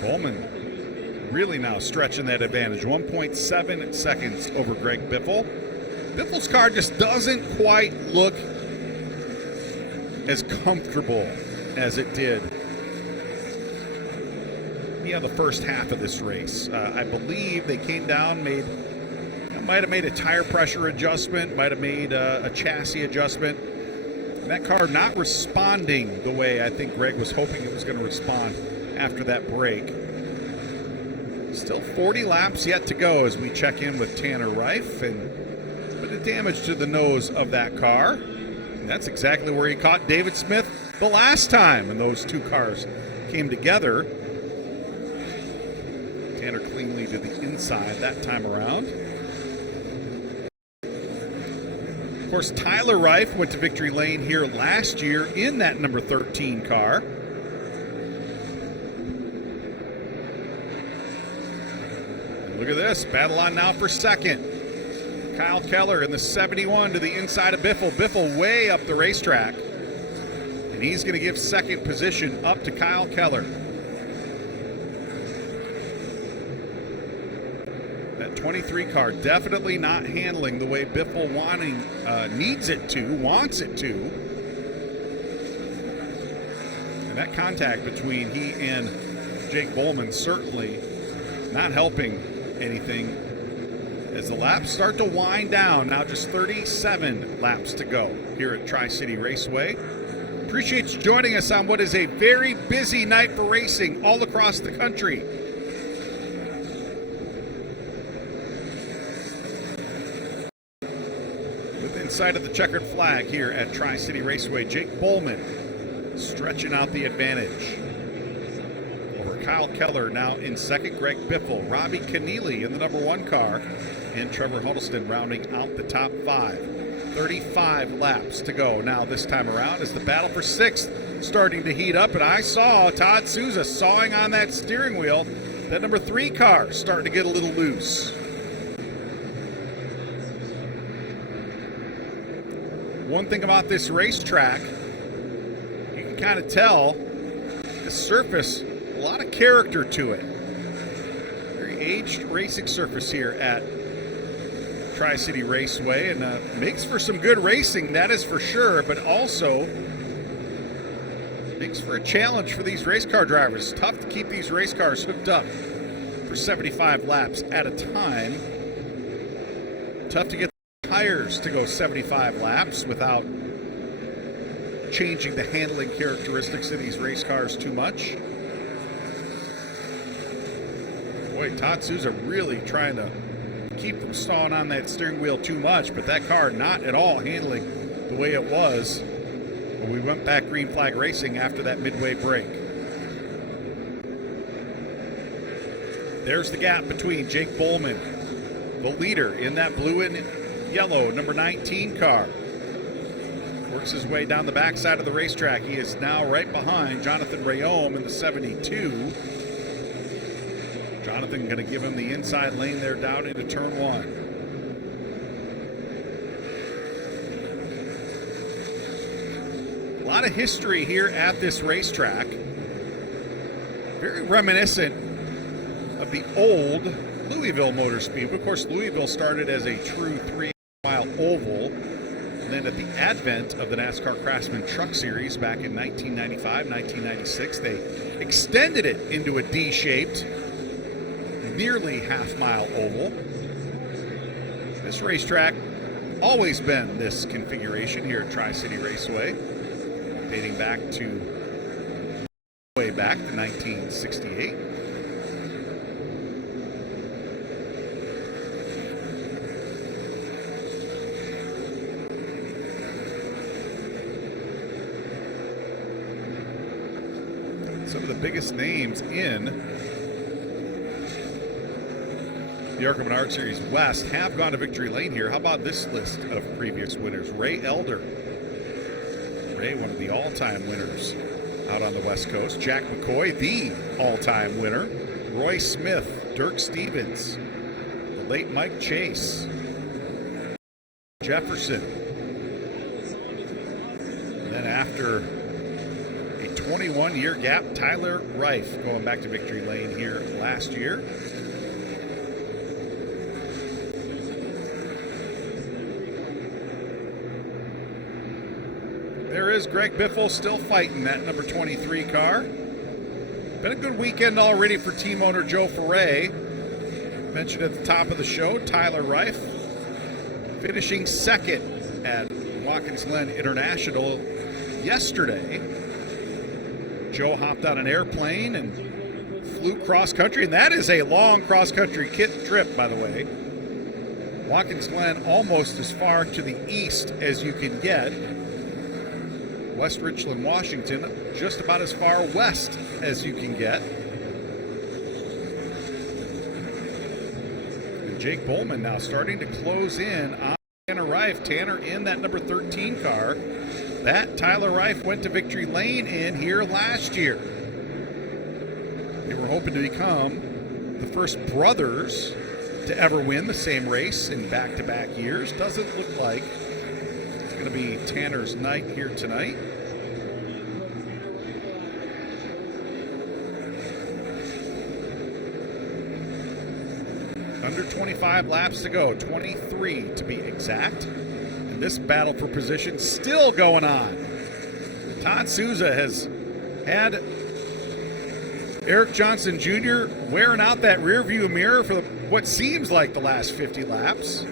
Bowman really now stretching that advantage. 1.7 seconds over Greg Biffle. Biffle's car just doesn't quite look as comfortable as it did the first half of this race. I believe they came down, might have made a tire pressure adjustment, might have made a chassis adjustment. And that car not responding the way I think Greg was hoping it was going to respond after that break. Still 40 laps yet to go as we check in with Tanner Reif, and a bit of damage to the nose of that car. And that's exactly where he caught David Smith the last time, and those two cars came together. Tanner cleanly to the inside that time around. Of course, Tyler Reif went to victory lane here last year in that number 13 car. Look at this, battle on now for second. Kyle Keller in the 71 to the inside of Biffle. Biffle way up the racetrack. And he's going to give second position up to Kyle Keller. That 23 car definitely not handling the way Biffle needs it to, wants it to. And that contact between he and Jake Bowman certainly not helping anything as the laps start to wind down. Now just 37 laps to go here at Tri-City Raceway. Appreciate you joining us on what is a very busy night for racing all across the country. Within sight of the checkered flag here at Tri-City Raceway, Jake Bowman stretching out the advantage. Kyle Keller now in second, Greg Biffle, Robbie Keneally in the number 1 car, and Trevor Huddleston rounding out the top 5. 35 laps to go now this time around as the battle for 6th starting to heat up, and I saw Todd Souza sawing on that steering wheel. That number 3 car starting to get a little loose. One thing about this racetrack, you can kind of tell the surface, a lot of character to it. Very aged racing surface here at Tri-City Raceway, and makes for some good racing, that is for sure, but also makes for a challenge for these race car drivers. It's tough to keep these race cars hooked up for 75 laps at a time. Tough to get the tires to go 75 laps without changing the handling characteristics of these race cars too much. Boy, Todd Souza really trying to keep from stalling on that steering wheel too much, but that car not at all handling the way it was when we went back green flag racing after that Midway break. There's the gap between Jake Bowman, the leader in that blue and yellow number 19 car. Works his way down the backside of the racetrack. He is now right behind Jonathan Rayome in the 72. Jonathan going to give him the inside lane there down into turn 1. A lot of history here at this racetrack. Very reminiscent of the old Louisville Motor Speedway. Of course, Louisville started as a true 3-mile oval. And then at the advent of the NASCAR Craftsman Truck Series back in 1995, 1996, they extended it into a D-shaped, nearly half-mile oval. This racetrack always been this configuration here at Tri-City Raceway, dating back to way back to 1968. Some of the biggest names in the ARCA Menards Series West have gone to victory lane here. How about this list of previous winners? Ray Elder. Ray, one of the all-time winners out on the West Coast. Jack McCoy, the all-time winner. Roy Smith, Dirk Stevens, the late Mike Chase, Jefferson. And then after 21-year gap, Tyler Reif going back to victory lane here last year. There is Greg Biffle still fighting that number 23 car. Been a good weekend already for team owner Joe Ferre. Mentioned at the top of the show, Tyler Reif finishing second at Watkins Glen International yesterday. Joe hopped on an airplane and flew cross-country, and that is a long cross-country trip, by the way. Watkins Glen almost as far to the east as you can get. West Richland, Washington, just about as far west as you can get. And Jake Bowman now starting to close in on Tanner Reif. Tanner in that number 13 car. That Tyler Reif went to victory lane in here last year. They were hoping to become the first brothers to ever win the same race in back-to-back years. Doesn't look like it's going to be Tanner's night here tonight. Under 25 laps to go, 23 to be exact. This battle for position still going on. Todd Souza has had Eric Johnson Jr. wearing out that rear view mirror for what seems like the last 50 laps.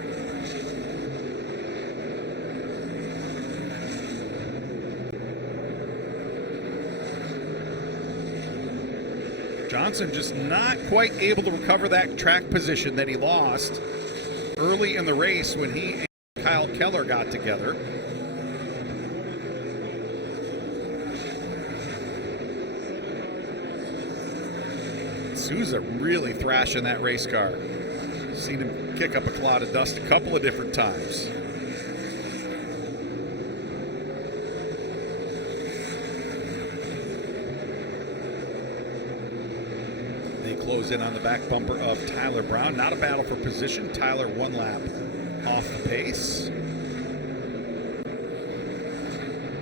Johnson just not quite able to recover that track position that he lost early in the race when he and Kyle Keller got together. Souza really thrashing that race car. Seen him kick up a cloud of dust a couple of different times. They close in on the back bumper of Tyler Brown. Not a battle for position. Tyler one lap off the pace.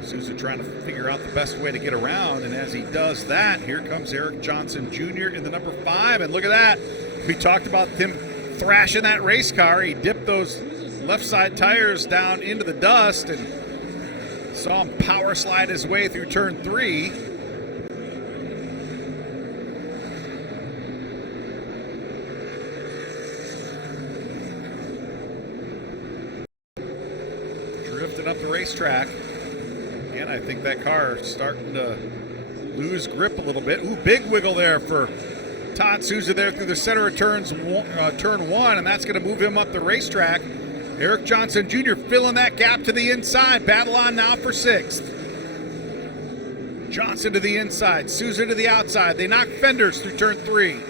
Souza trying to figure out the best way to get around, and as he does that, here comes Eric Johnson Jr. in the number 5, and look at that. We talked about him thrashing that race car. He dipped those left side tires down into the dust and saw him power slide his way through turn 3. Drifting up the racetrack. And I think that car is starting to lose grip a little bit. Ooh, big wiggle there for Todd Souza there through the center of turn one, and that's going to move him up the racetrack. Eric Johnson Jr. filling that gap to the inside. Battle on now for 6th. Johnson to the inside, Souza to the outside. They knock fenders through turn 3.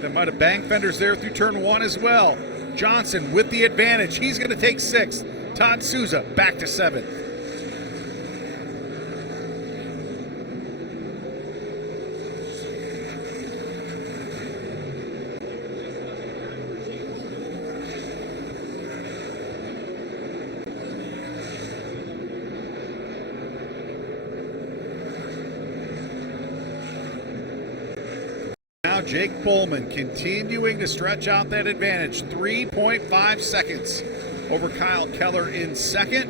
They might have banged fenders there through turn 1 as well. Johnson with the advantage. He's going to take 6th. Todd Souza back to 7th. Now Jake Bowman continuing to stretch out that advantage. 3.5 seconds over Kyle Keller in second.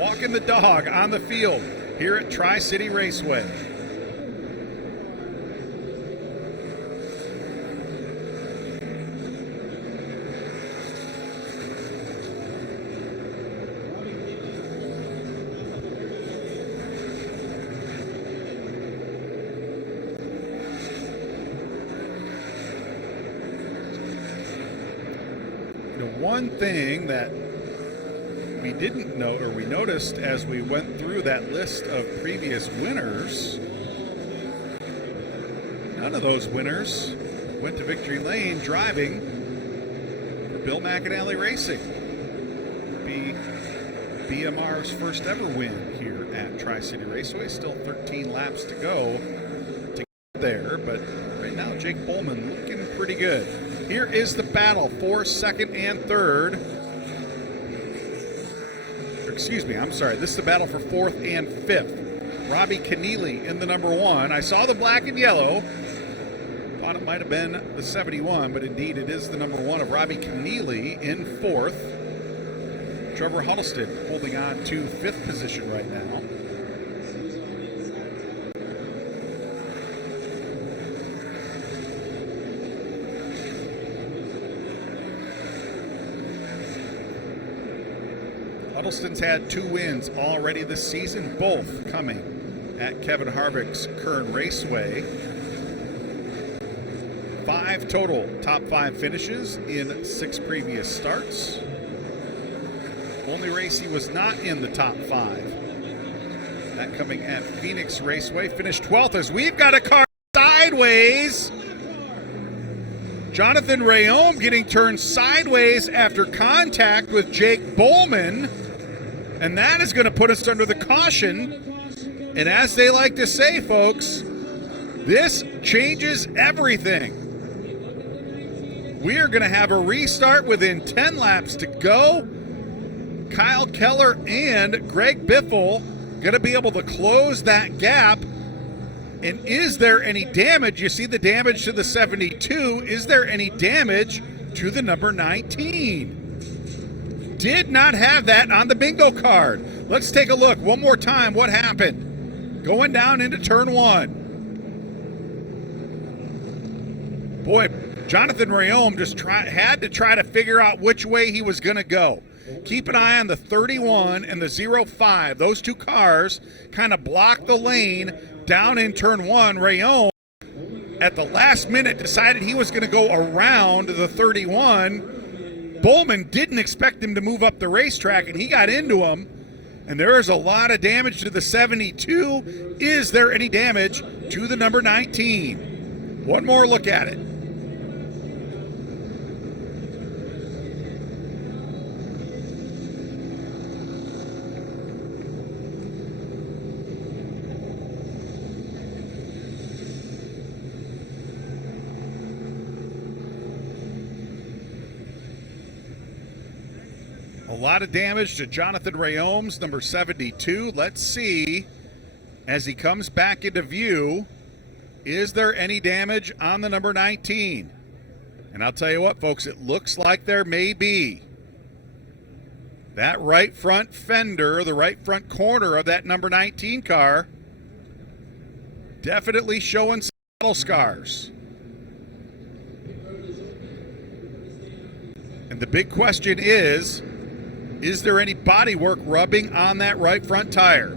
Walking the dog on the field here at Tri-City Raceway. One thing that we didn't know, or we noticed as we went through that list of previous winners, none of those winners went to victory lane driving for Bill McAnally Racing. Be BMR's first ever win here at Tri-City Raceway. Still 13 laps to go to get there, but right now Jake Bowman looking pretty good. Here is the battle for 2nd and 3rd. Excuse me, I'm sorry. This is the battle for 4th and 5th. Robbie Keneally in the number 1. I saw the black and yellow. Thought it might have been the 71, but indeed it is the number 1 of Robbie Keneally in 4th. Trevor Huddleston holding on to 5th position right now. Huddleston's had 2 wins already this season, both coming at Kevin Harvick's Kern Raceway. 5 total top 5 finishes in 6 previous starts. Only race he was not in the top 5. That coming at Phoenix Raceway. Finished 12th as we've got a car sideways. Jonathan Rayom getting turned sideways after contact with Jake Bowman. And that is going to put us under the caution. And as they like to say, folks, this changes everything. We are going to have a restart within 10 laps to go. Kyle Keller and Greg Biffle going to be able to close that gap. And is there any damage? You see the damage to the 72. Is there any damage to the number 19? Did not have that on the bingo card. Let's take a look one more time. What happened? Going down into turn 1. Boy, Jonathan Rayom just had to try to figure out which way he was going to go. Keep an eye on the 31 and the 05. Those 2 cars kind of blocked the lane down in turn 1. Rayom, at the last minute, decided he was going to go around the 31. Bowman didn't expect him to move up the racetrack, and he got into him. And there is a lot of damage to the 72. Is there any damage to the number 19? One more look at it. A lot of damage to Jonathan Rayom's number 72. Let's see, as he comes back into view, is there any damage on the number 19? And I'll tell you what, folks, it looks like there may be. That right front fender, the right front corner of that number 19 car, definitely showing some battle scars. And the big question is Is there any body work rubbing on that right front tire?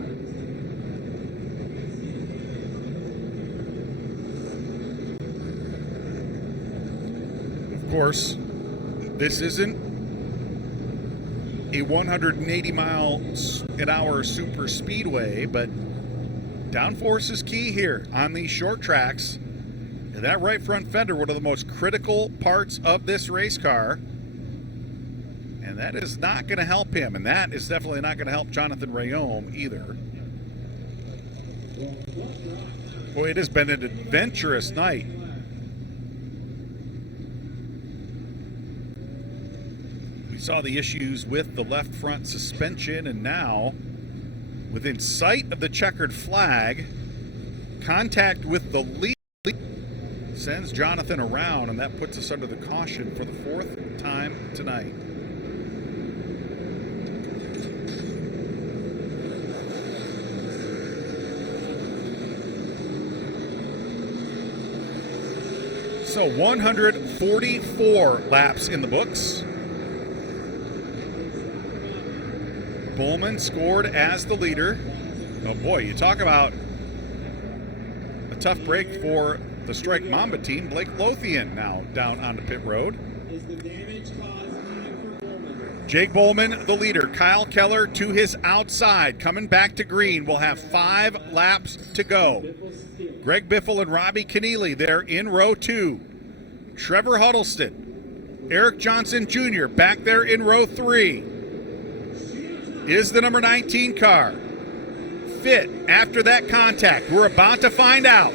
Of course, this isn't a 180-mile-an-hour super speedway, but downforce is key here on these short tracks. And that right front fender, one of the most critical parts of this race car. And that is not going to help him. And that is definitely not going to help Jonathan Rayome either. Boy, it has been an adventurous night. We saw the issues with the left front suspension, and now, within sight of the checkered flag, contact with the lead sends Jonathan around, and that puts us under the caution for the fourth time tonight. So 144 laps in the books. Bowman scored as the leader. Oh boy, you talk about a tough break for the Strike Mamba team. Blake Lothian now down onto pit road. Is the damage caused for Bowman? Jake Bowman, the leader. Kyle Keller to his outside, coming back to green. We'll have 5 laps to go. Greg Biffle and Robbie Keneally there in row 2. Trevor Huddleston, Eric Johnson Jr. back there in row 3. Is the number 19 car fit after that contact? We're about to find out.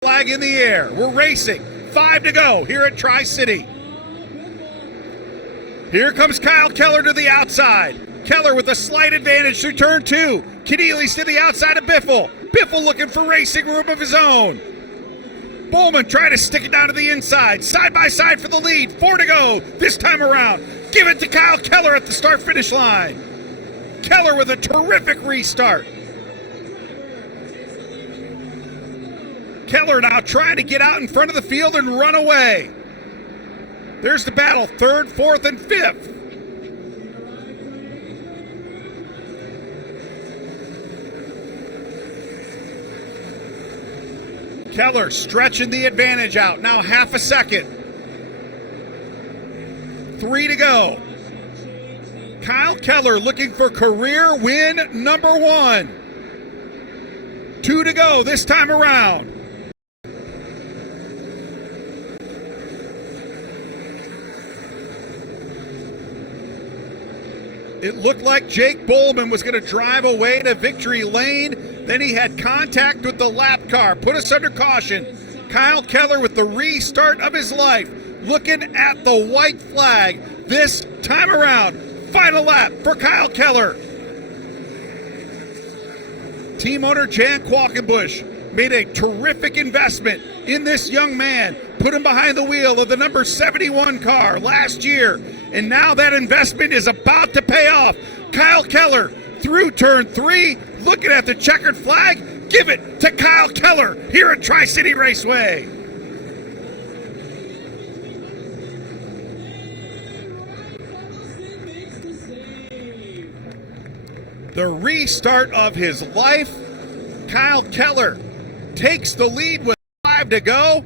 Flag in the air. We're racing. 5 to go here at Tri-City. Here comes Kyle Keller to the outside. Keller with a slight advantage through turn 2. Keneally's to the outside of Biffle. Biffle looking for racing room of his own. Bowman trying to stick it down to the inside. Side by side for the lead. 4 to go this time around. Give it to Kyle Keller at the start-finish line. Keller with a terrific restart. Keller now trying to get out in front of the field and run away. There's the battle, 3rd, 4th, and 5th. Keller stretching the advantage out, now half a second. 3 to go. Kyle Keller looking for career win number 1. 2 to go this time around. It looked like Jake Bowman was going to drive away to victory lane. Then he had contact with the lap car. Put us under caution. Kyle Keller with the restart of his life. Looking at the white flag this time around. Final lap for Kyle Keller. Team owner Jan Qualkenbush made a terrific investment in this young man. Put him behind the wheel of the number 71 car last year. And now that investment is about to pay off. Kyle Keller through turn 3, looking at the checkered flag. Give it to Kyle Keller here at Tri-City Raceway. The restart of his life. Kyle Keller takes the lead with 5 to go,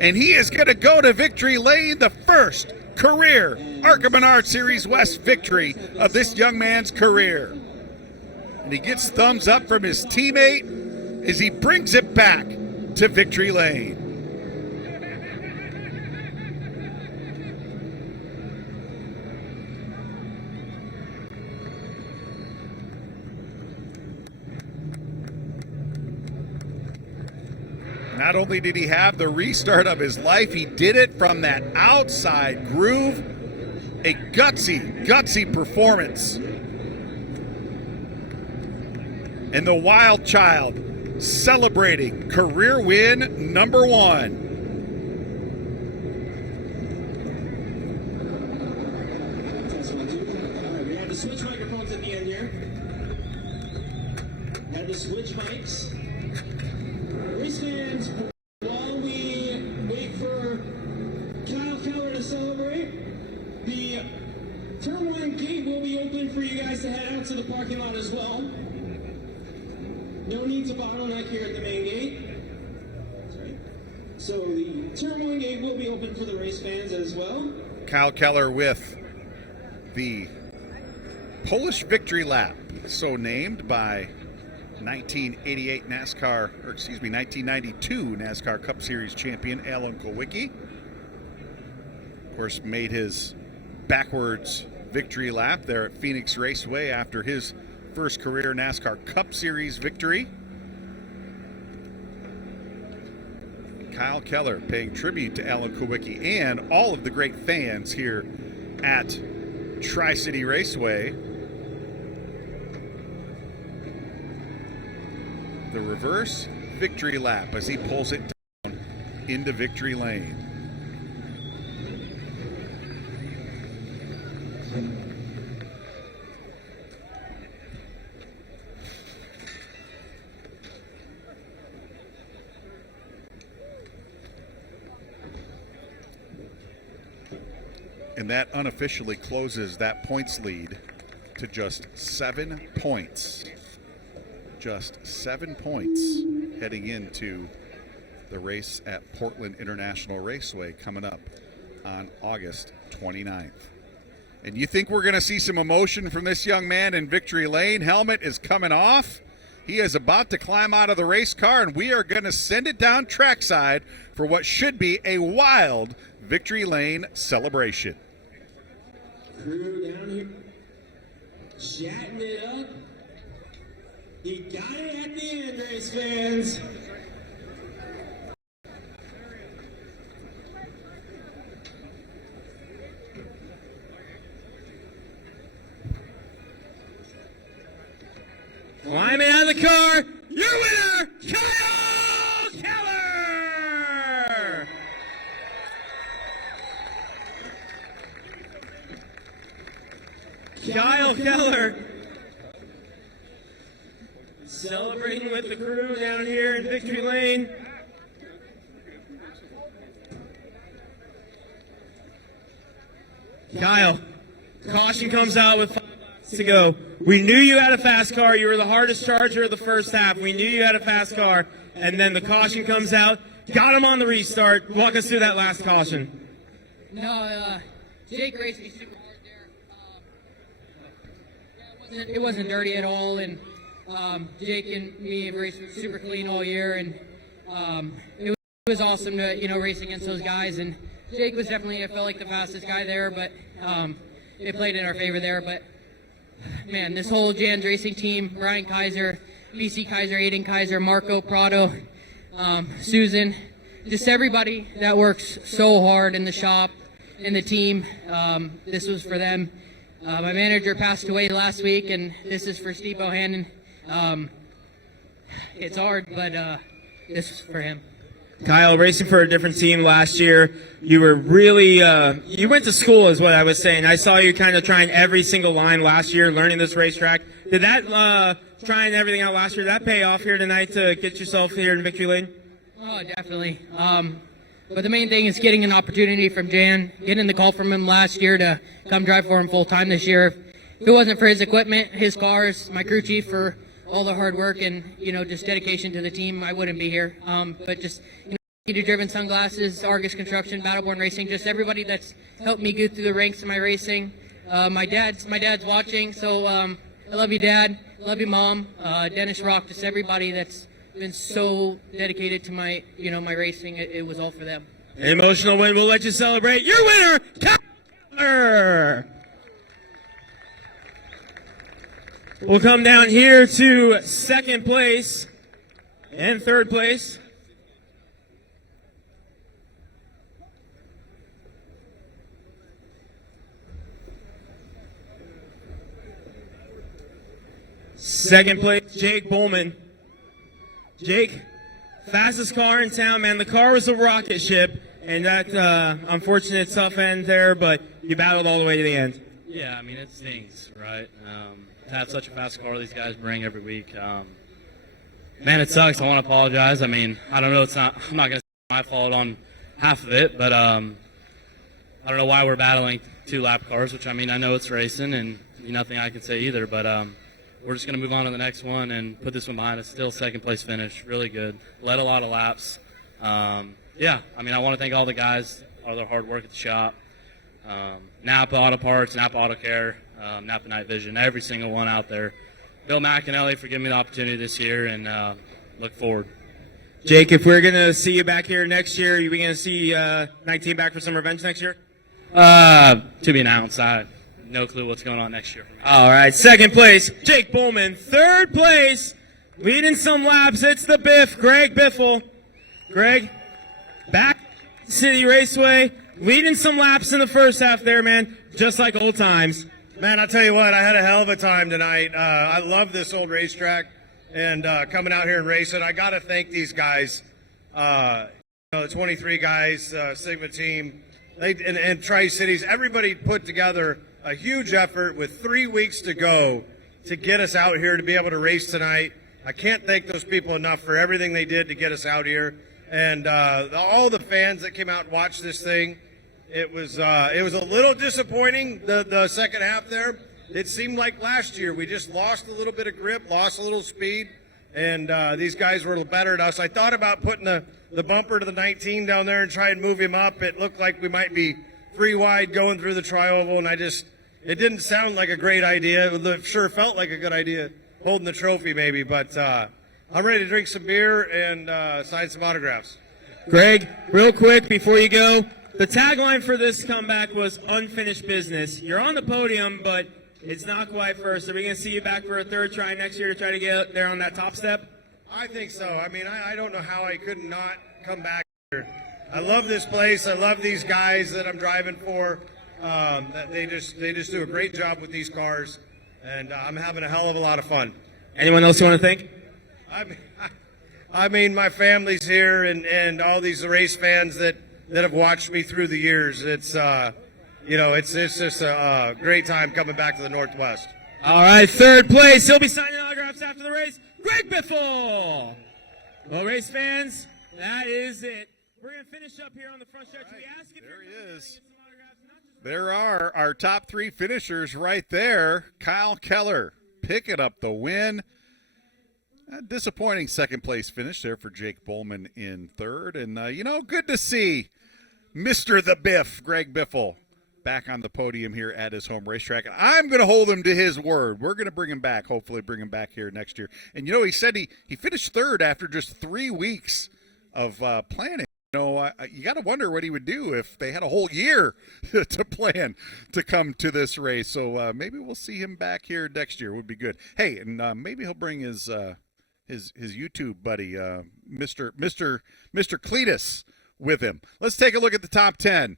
and he is going to go to victory lane, the first career ARCA Menards Series West victory of this young man's career. And he gets thumbs up from his teammate as he brings it back to victory lane. Not only did he have the restart of his life, he did it from that outside groove. A gutsy performance. And the Wild Child celebrating career win number 1. Test 1, 2. All right, we had to switch microphones at the end here. Had to switch mics. Race fans, while we wait for Kyle Keller to celebrate, the turn 1 gate will be guys to head out to the parking lot as well. No need to bottleneck here at the main gate. That's right. So the turn one gate will be open for the race fans as well. Kyle Keller with the Polish Victory Lap, so named by 1992 NASCAR Cup Series champion Alan Kulwicki. Of course, made his backwards victory lap there at Phoenix Raceway after his first career NASCAR Cup Series victory. Kyle Keller paying tribute to Alan Kulwicki and all of the great fans here at Tri-City Raceway. The reverse victory lap as he pulls it down into victory lane. And that unofficially closes that points lead to just 7 points. Just 7 points heading into the race at Portland International Raceway coming up on August 29th. And you think we're going to see some emotion from this young man in victory lane? Helmet is coming off. He is about to climb out of the race car, and we are going to send it down trackside for what should be a wild victory lane celebration. Crew down here, chatting it up. He got it at the end, race fans. Climbing out of the car, your winner, Kyle Keller! Kyle Keller celebrating with the crew down here in Victory Lane. Kyle, caution comes out with 5 laps to go. We knew you had a fast car. You were the hardest charger of the first half. We knew you had a fast car. And then the caution comes out. Got him on the restart. Walk us through that last caution. No, Jake raced me super hard there. It wasn't dirty at all, and Jake and me have raced super clean all year, and it was awesome to race against those guys. And Jake was definitely, I felt like, the fastest guy there, but it played in our favor there. But man, this whole Jan's Racing team, Ryan Kaiser, BC Kaiser, Aiden Kaiser, Marco Prado, Susan, just everybody that works so hard in the shop, in the team. This was for them. My manager passed away last week, and this is for Steve Bohannon. It's hard, but this is for him. Kyle, racing for a different team last year, you were really, you went to school is what I was saying. I saw you kind of trying every single line last year, learning this racetrack. Did that, trying everything out last year, did that pay off here tonight to get yourself here in Victory Lane? Oh, definitely. But the main thing is getting an opportunity from Jan, getting the call from him last year to come drive for him full time this year. If it wasn't for his equipment, his cars, my crew chief for all the hard work and, just dedication to the team, I wouldn't be here. But just, Peter Driven Sunglasses, Argus Construction, Battleborn Racing, just everybody that's helped me get through the ranks of my racing. My dad's watching, so I love you, Dad. Love you, Mom. Dennis Rock, just everybody that's been so dedicated to my, my racing. It was all for them. An emotional win. We'll let you celebrate your winner, Keller. We'll come down here to second place and third place. Second place, Jake Bowman. Jake, fastest car in town, man. The car was a rocket ship, and that unfortunate tough end there, but you battled all the way to the end. Yeah, I mean, it stings, right? To have such a fast car these guys bring every week. Man, it sucks. I want to apologize. I mean, I don't know. I'm not going to say my fault on half of it, but I don't know why we're battling 2 lap cars, which, I mean, I know it's racing, and, nothing I can say either. But we're just going to move on to the next one and put this one behind us. Still second place finish, really good. Led a lot of laps. Yeah, I mean, I want to thank all the guys, all their hard work at the shop. NAPA Auto Parts, NAPA Auto Care, NAPA Night Vision, every single one out there. Bill McAnally for giving me the opportunity this year, and look forward. Jake, if we're going to see you back here next year, are we going to see 19 back for some revenge next year? To be announced. I have no clue what's going on next year for me. All right, second place, Jake Bowman. Third place, leading some laps, it's the Biff, Greg Biffle. Greg, back City Raceway, leading some laps in the first half there, man, just like old times. Man, I'll tell you what, I had a hell of a time tonight. I love this old racetrack and coming out here and racing. I got to thank these guys, the 23 guys, Sigma team, and Tri-Cities. Everybody put together a huge effort with 3 weeks to go to get us out here to be able to race tonight. I can't thank those people enough for everything they did to get us out here. And all the fans that came out and watched this thing, it was a little disappointing, the second half there. It seemed like last year we just lost a little bit of grip, lost a little speed, and these guys were a little better than us. I thought about putting the bumper to the 19 down there and try and move him up. It looked like we might be 3 wide going through the tri-oval, and it didn't sound like a great idea. It sure felt like a good idea, holding the trophy maybe, but I'm ready to drink some beer and sign some autographs. Greg, real quick before you go, the tagline for this comeback was unfinished business. You're on the podium, but it's not quite first. Are we going to see you back for a third try next year to try to get there on that top step? I think so. I mean, I don't know how I could not come back here. I love this place. I love these guys that I'm driving for. They just do a great job with these cars, and I'm having a hell of a lot of fun. Anyone else you want to thank? I mean, my family's here, and all these race fans that have watched me through the years. It's it's just a great time coming back to the Northwest. All right, third place. He'll be signing autographs after the race. Greg Biffle. Well, race fans, that is it. We're going to finish up here on the front stretch. We ask if There he you're is. get some autographs, not just There are our top 3 finishers right there. Kyle Keller picking up the win. A disappointing second place finish there for Jake Bowman in third. And, good to see Mr. The Biff, Greg Biffle, back on the podium here at his home racetrack. And I'm going to hold him to his word. We're going to bring him back, hopefully bring him back here next year. And, he said he finished third after just 3 weeks of planning. You got to wonder what he would do if they had a whole year to plan to come to this race. So maybe we'll see him back here next year. Would be good. Hey, and maybe he'll bring his YouTube buddy, Mr. Cletus, with him. Let's take a look at the top 10.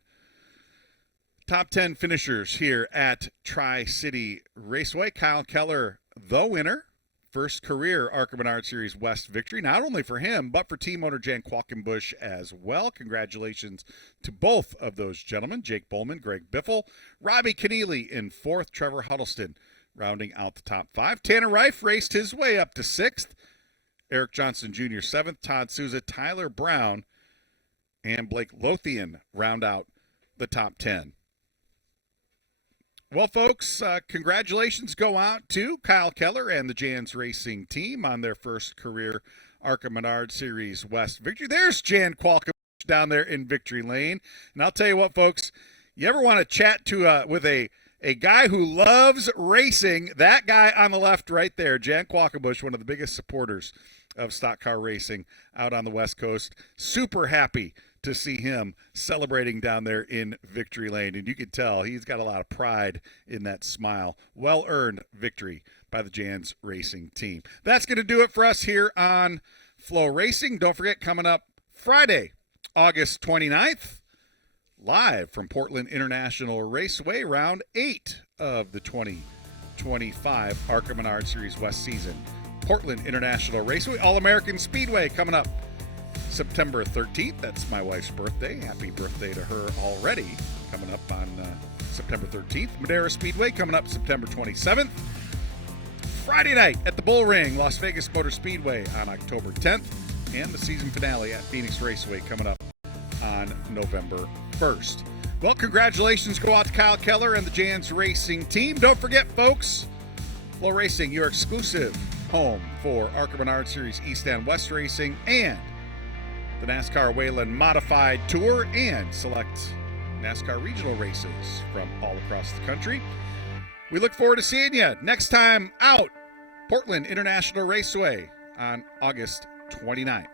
Top 10 finishers here at Tri-City Raceway. Kyle Keller, the winner. First career ARCA Menards Series West victory, not only for him, but for team owner Jan Qualkenbush as well. Congratulations to both of those gentlemen, Jake Bowman, Greg Biffle. Robbie Keneally in fourth, Trevor Huddleston rounding out the top 5. Tanner Reif raced his way up to 6th. Eric Johnson Jr. 7th, Todd Souza, Tyler Brown, and Blake Lothian round out the top 10. Well, folks, congratulations go out to Kyle Keller and the Jan's Racing team on their first career ARCA Menards Series West victory. There's Jan Qualkenbush down there in victory lane. And I'll tell you what, folks, you ever want to chat with a guy who loves racing, that guy on the left right there, Jan Qualkenbush, one of the biggest supporters of stock car racing out on the West Coast. Super happy to see him celebrating down there in victory lane. And you can tell he's got a lot of pride in that smile. Well-earned victory by the Jan's Racing team. That's going to do it for us here on Flow Racing. Don't forget, coming up Friday, August 29th, live from Portland International Raceway, round 8 of the 2025 ARCA Menards Series West season. Portland International Raceway, All-American Speedway coming up September 13th. That's my wife's birthday. Happy birthday to her already. Coming up on September 13th. Madera Speedway coming up September 27th. Friday night at the Bull Ring, Las Vegas Motor Speedway on October 10th. And the season finale at Phoenix Raceway coming up on November 1st. Well, congratulations go out to Kyle Keller and the Jans Racing team. Don't forget, folks, Flow Racing, your exclusive home for ARCA Menards Series East and West Racing and the NASCAR Wayland Modified Tour and select NASCAR regional races from all across the country. We look forward to seeing you next time out, Portland International Raceway on August 29th.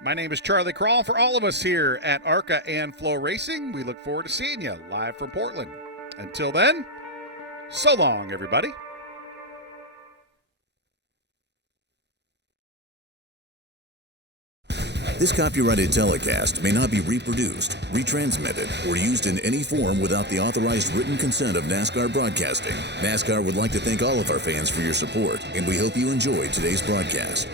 My name is Charlie Crawl. For all of us here at ARCA and Flow Racing, we look forward to seeing you live from Portland. Until then, so long, everybody. This copyrighted telecast may not be reproduced, retransmitted, or used in any form without the authorized written consent of NASCAR Broadcasting. NASCAR would like to thank all of our fans for your support, and we hope you enjoyed today's broadcast.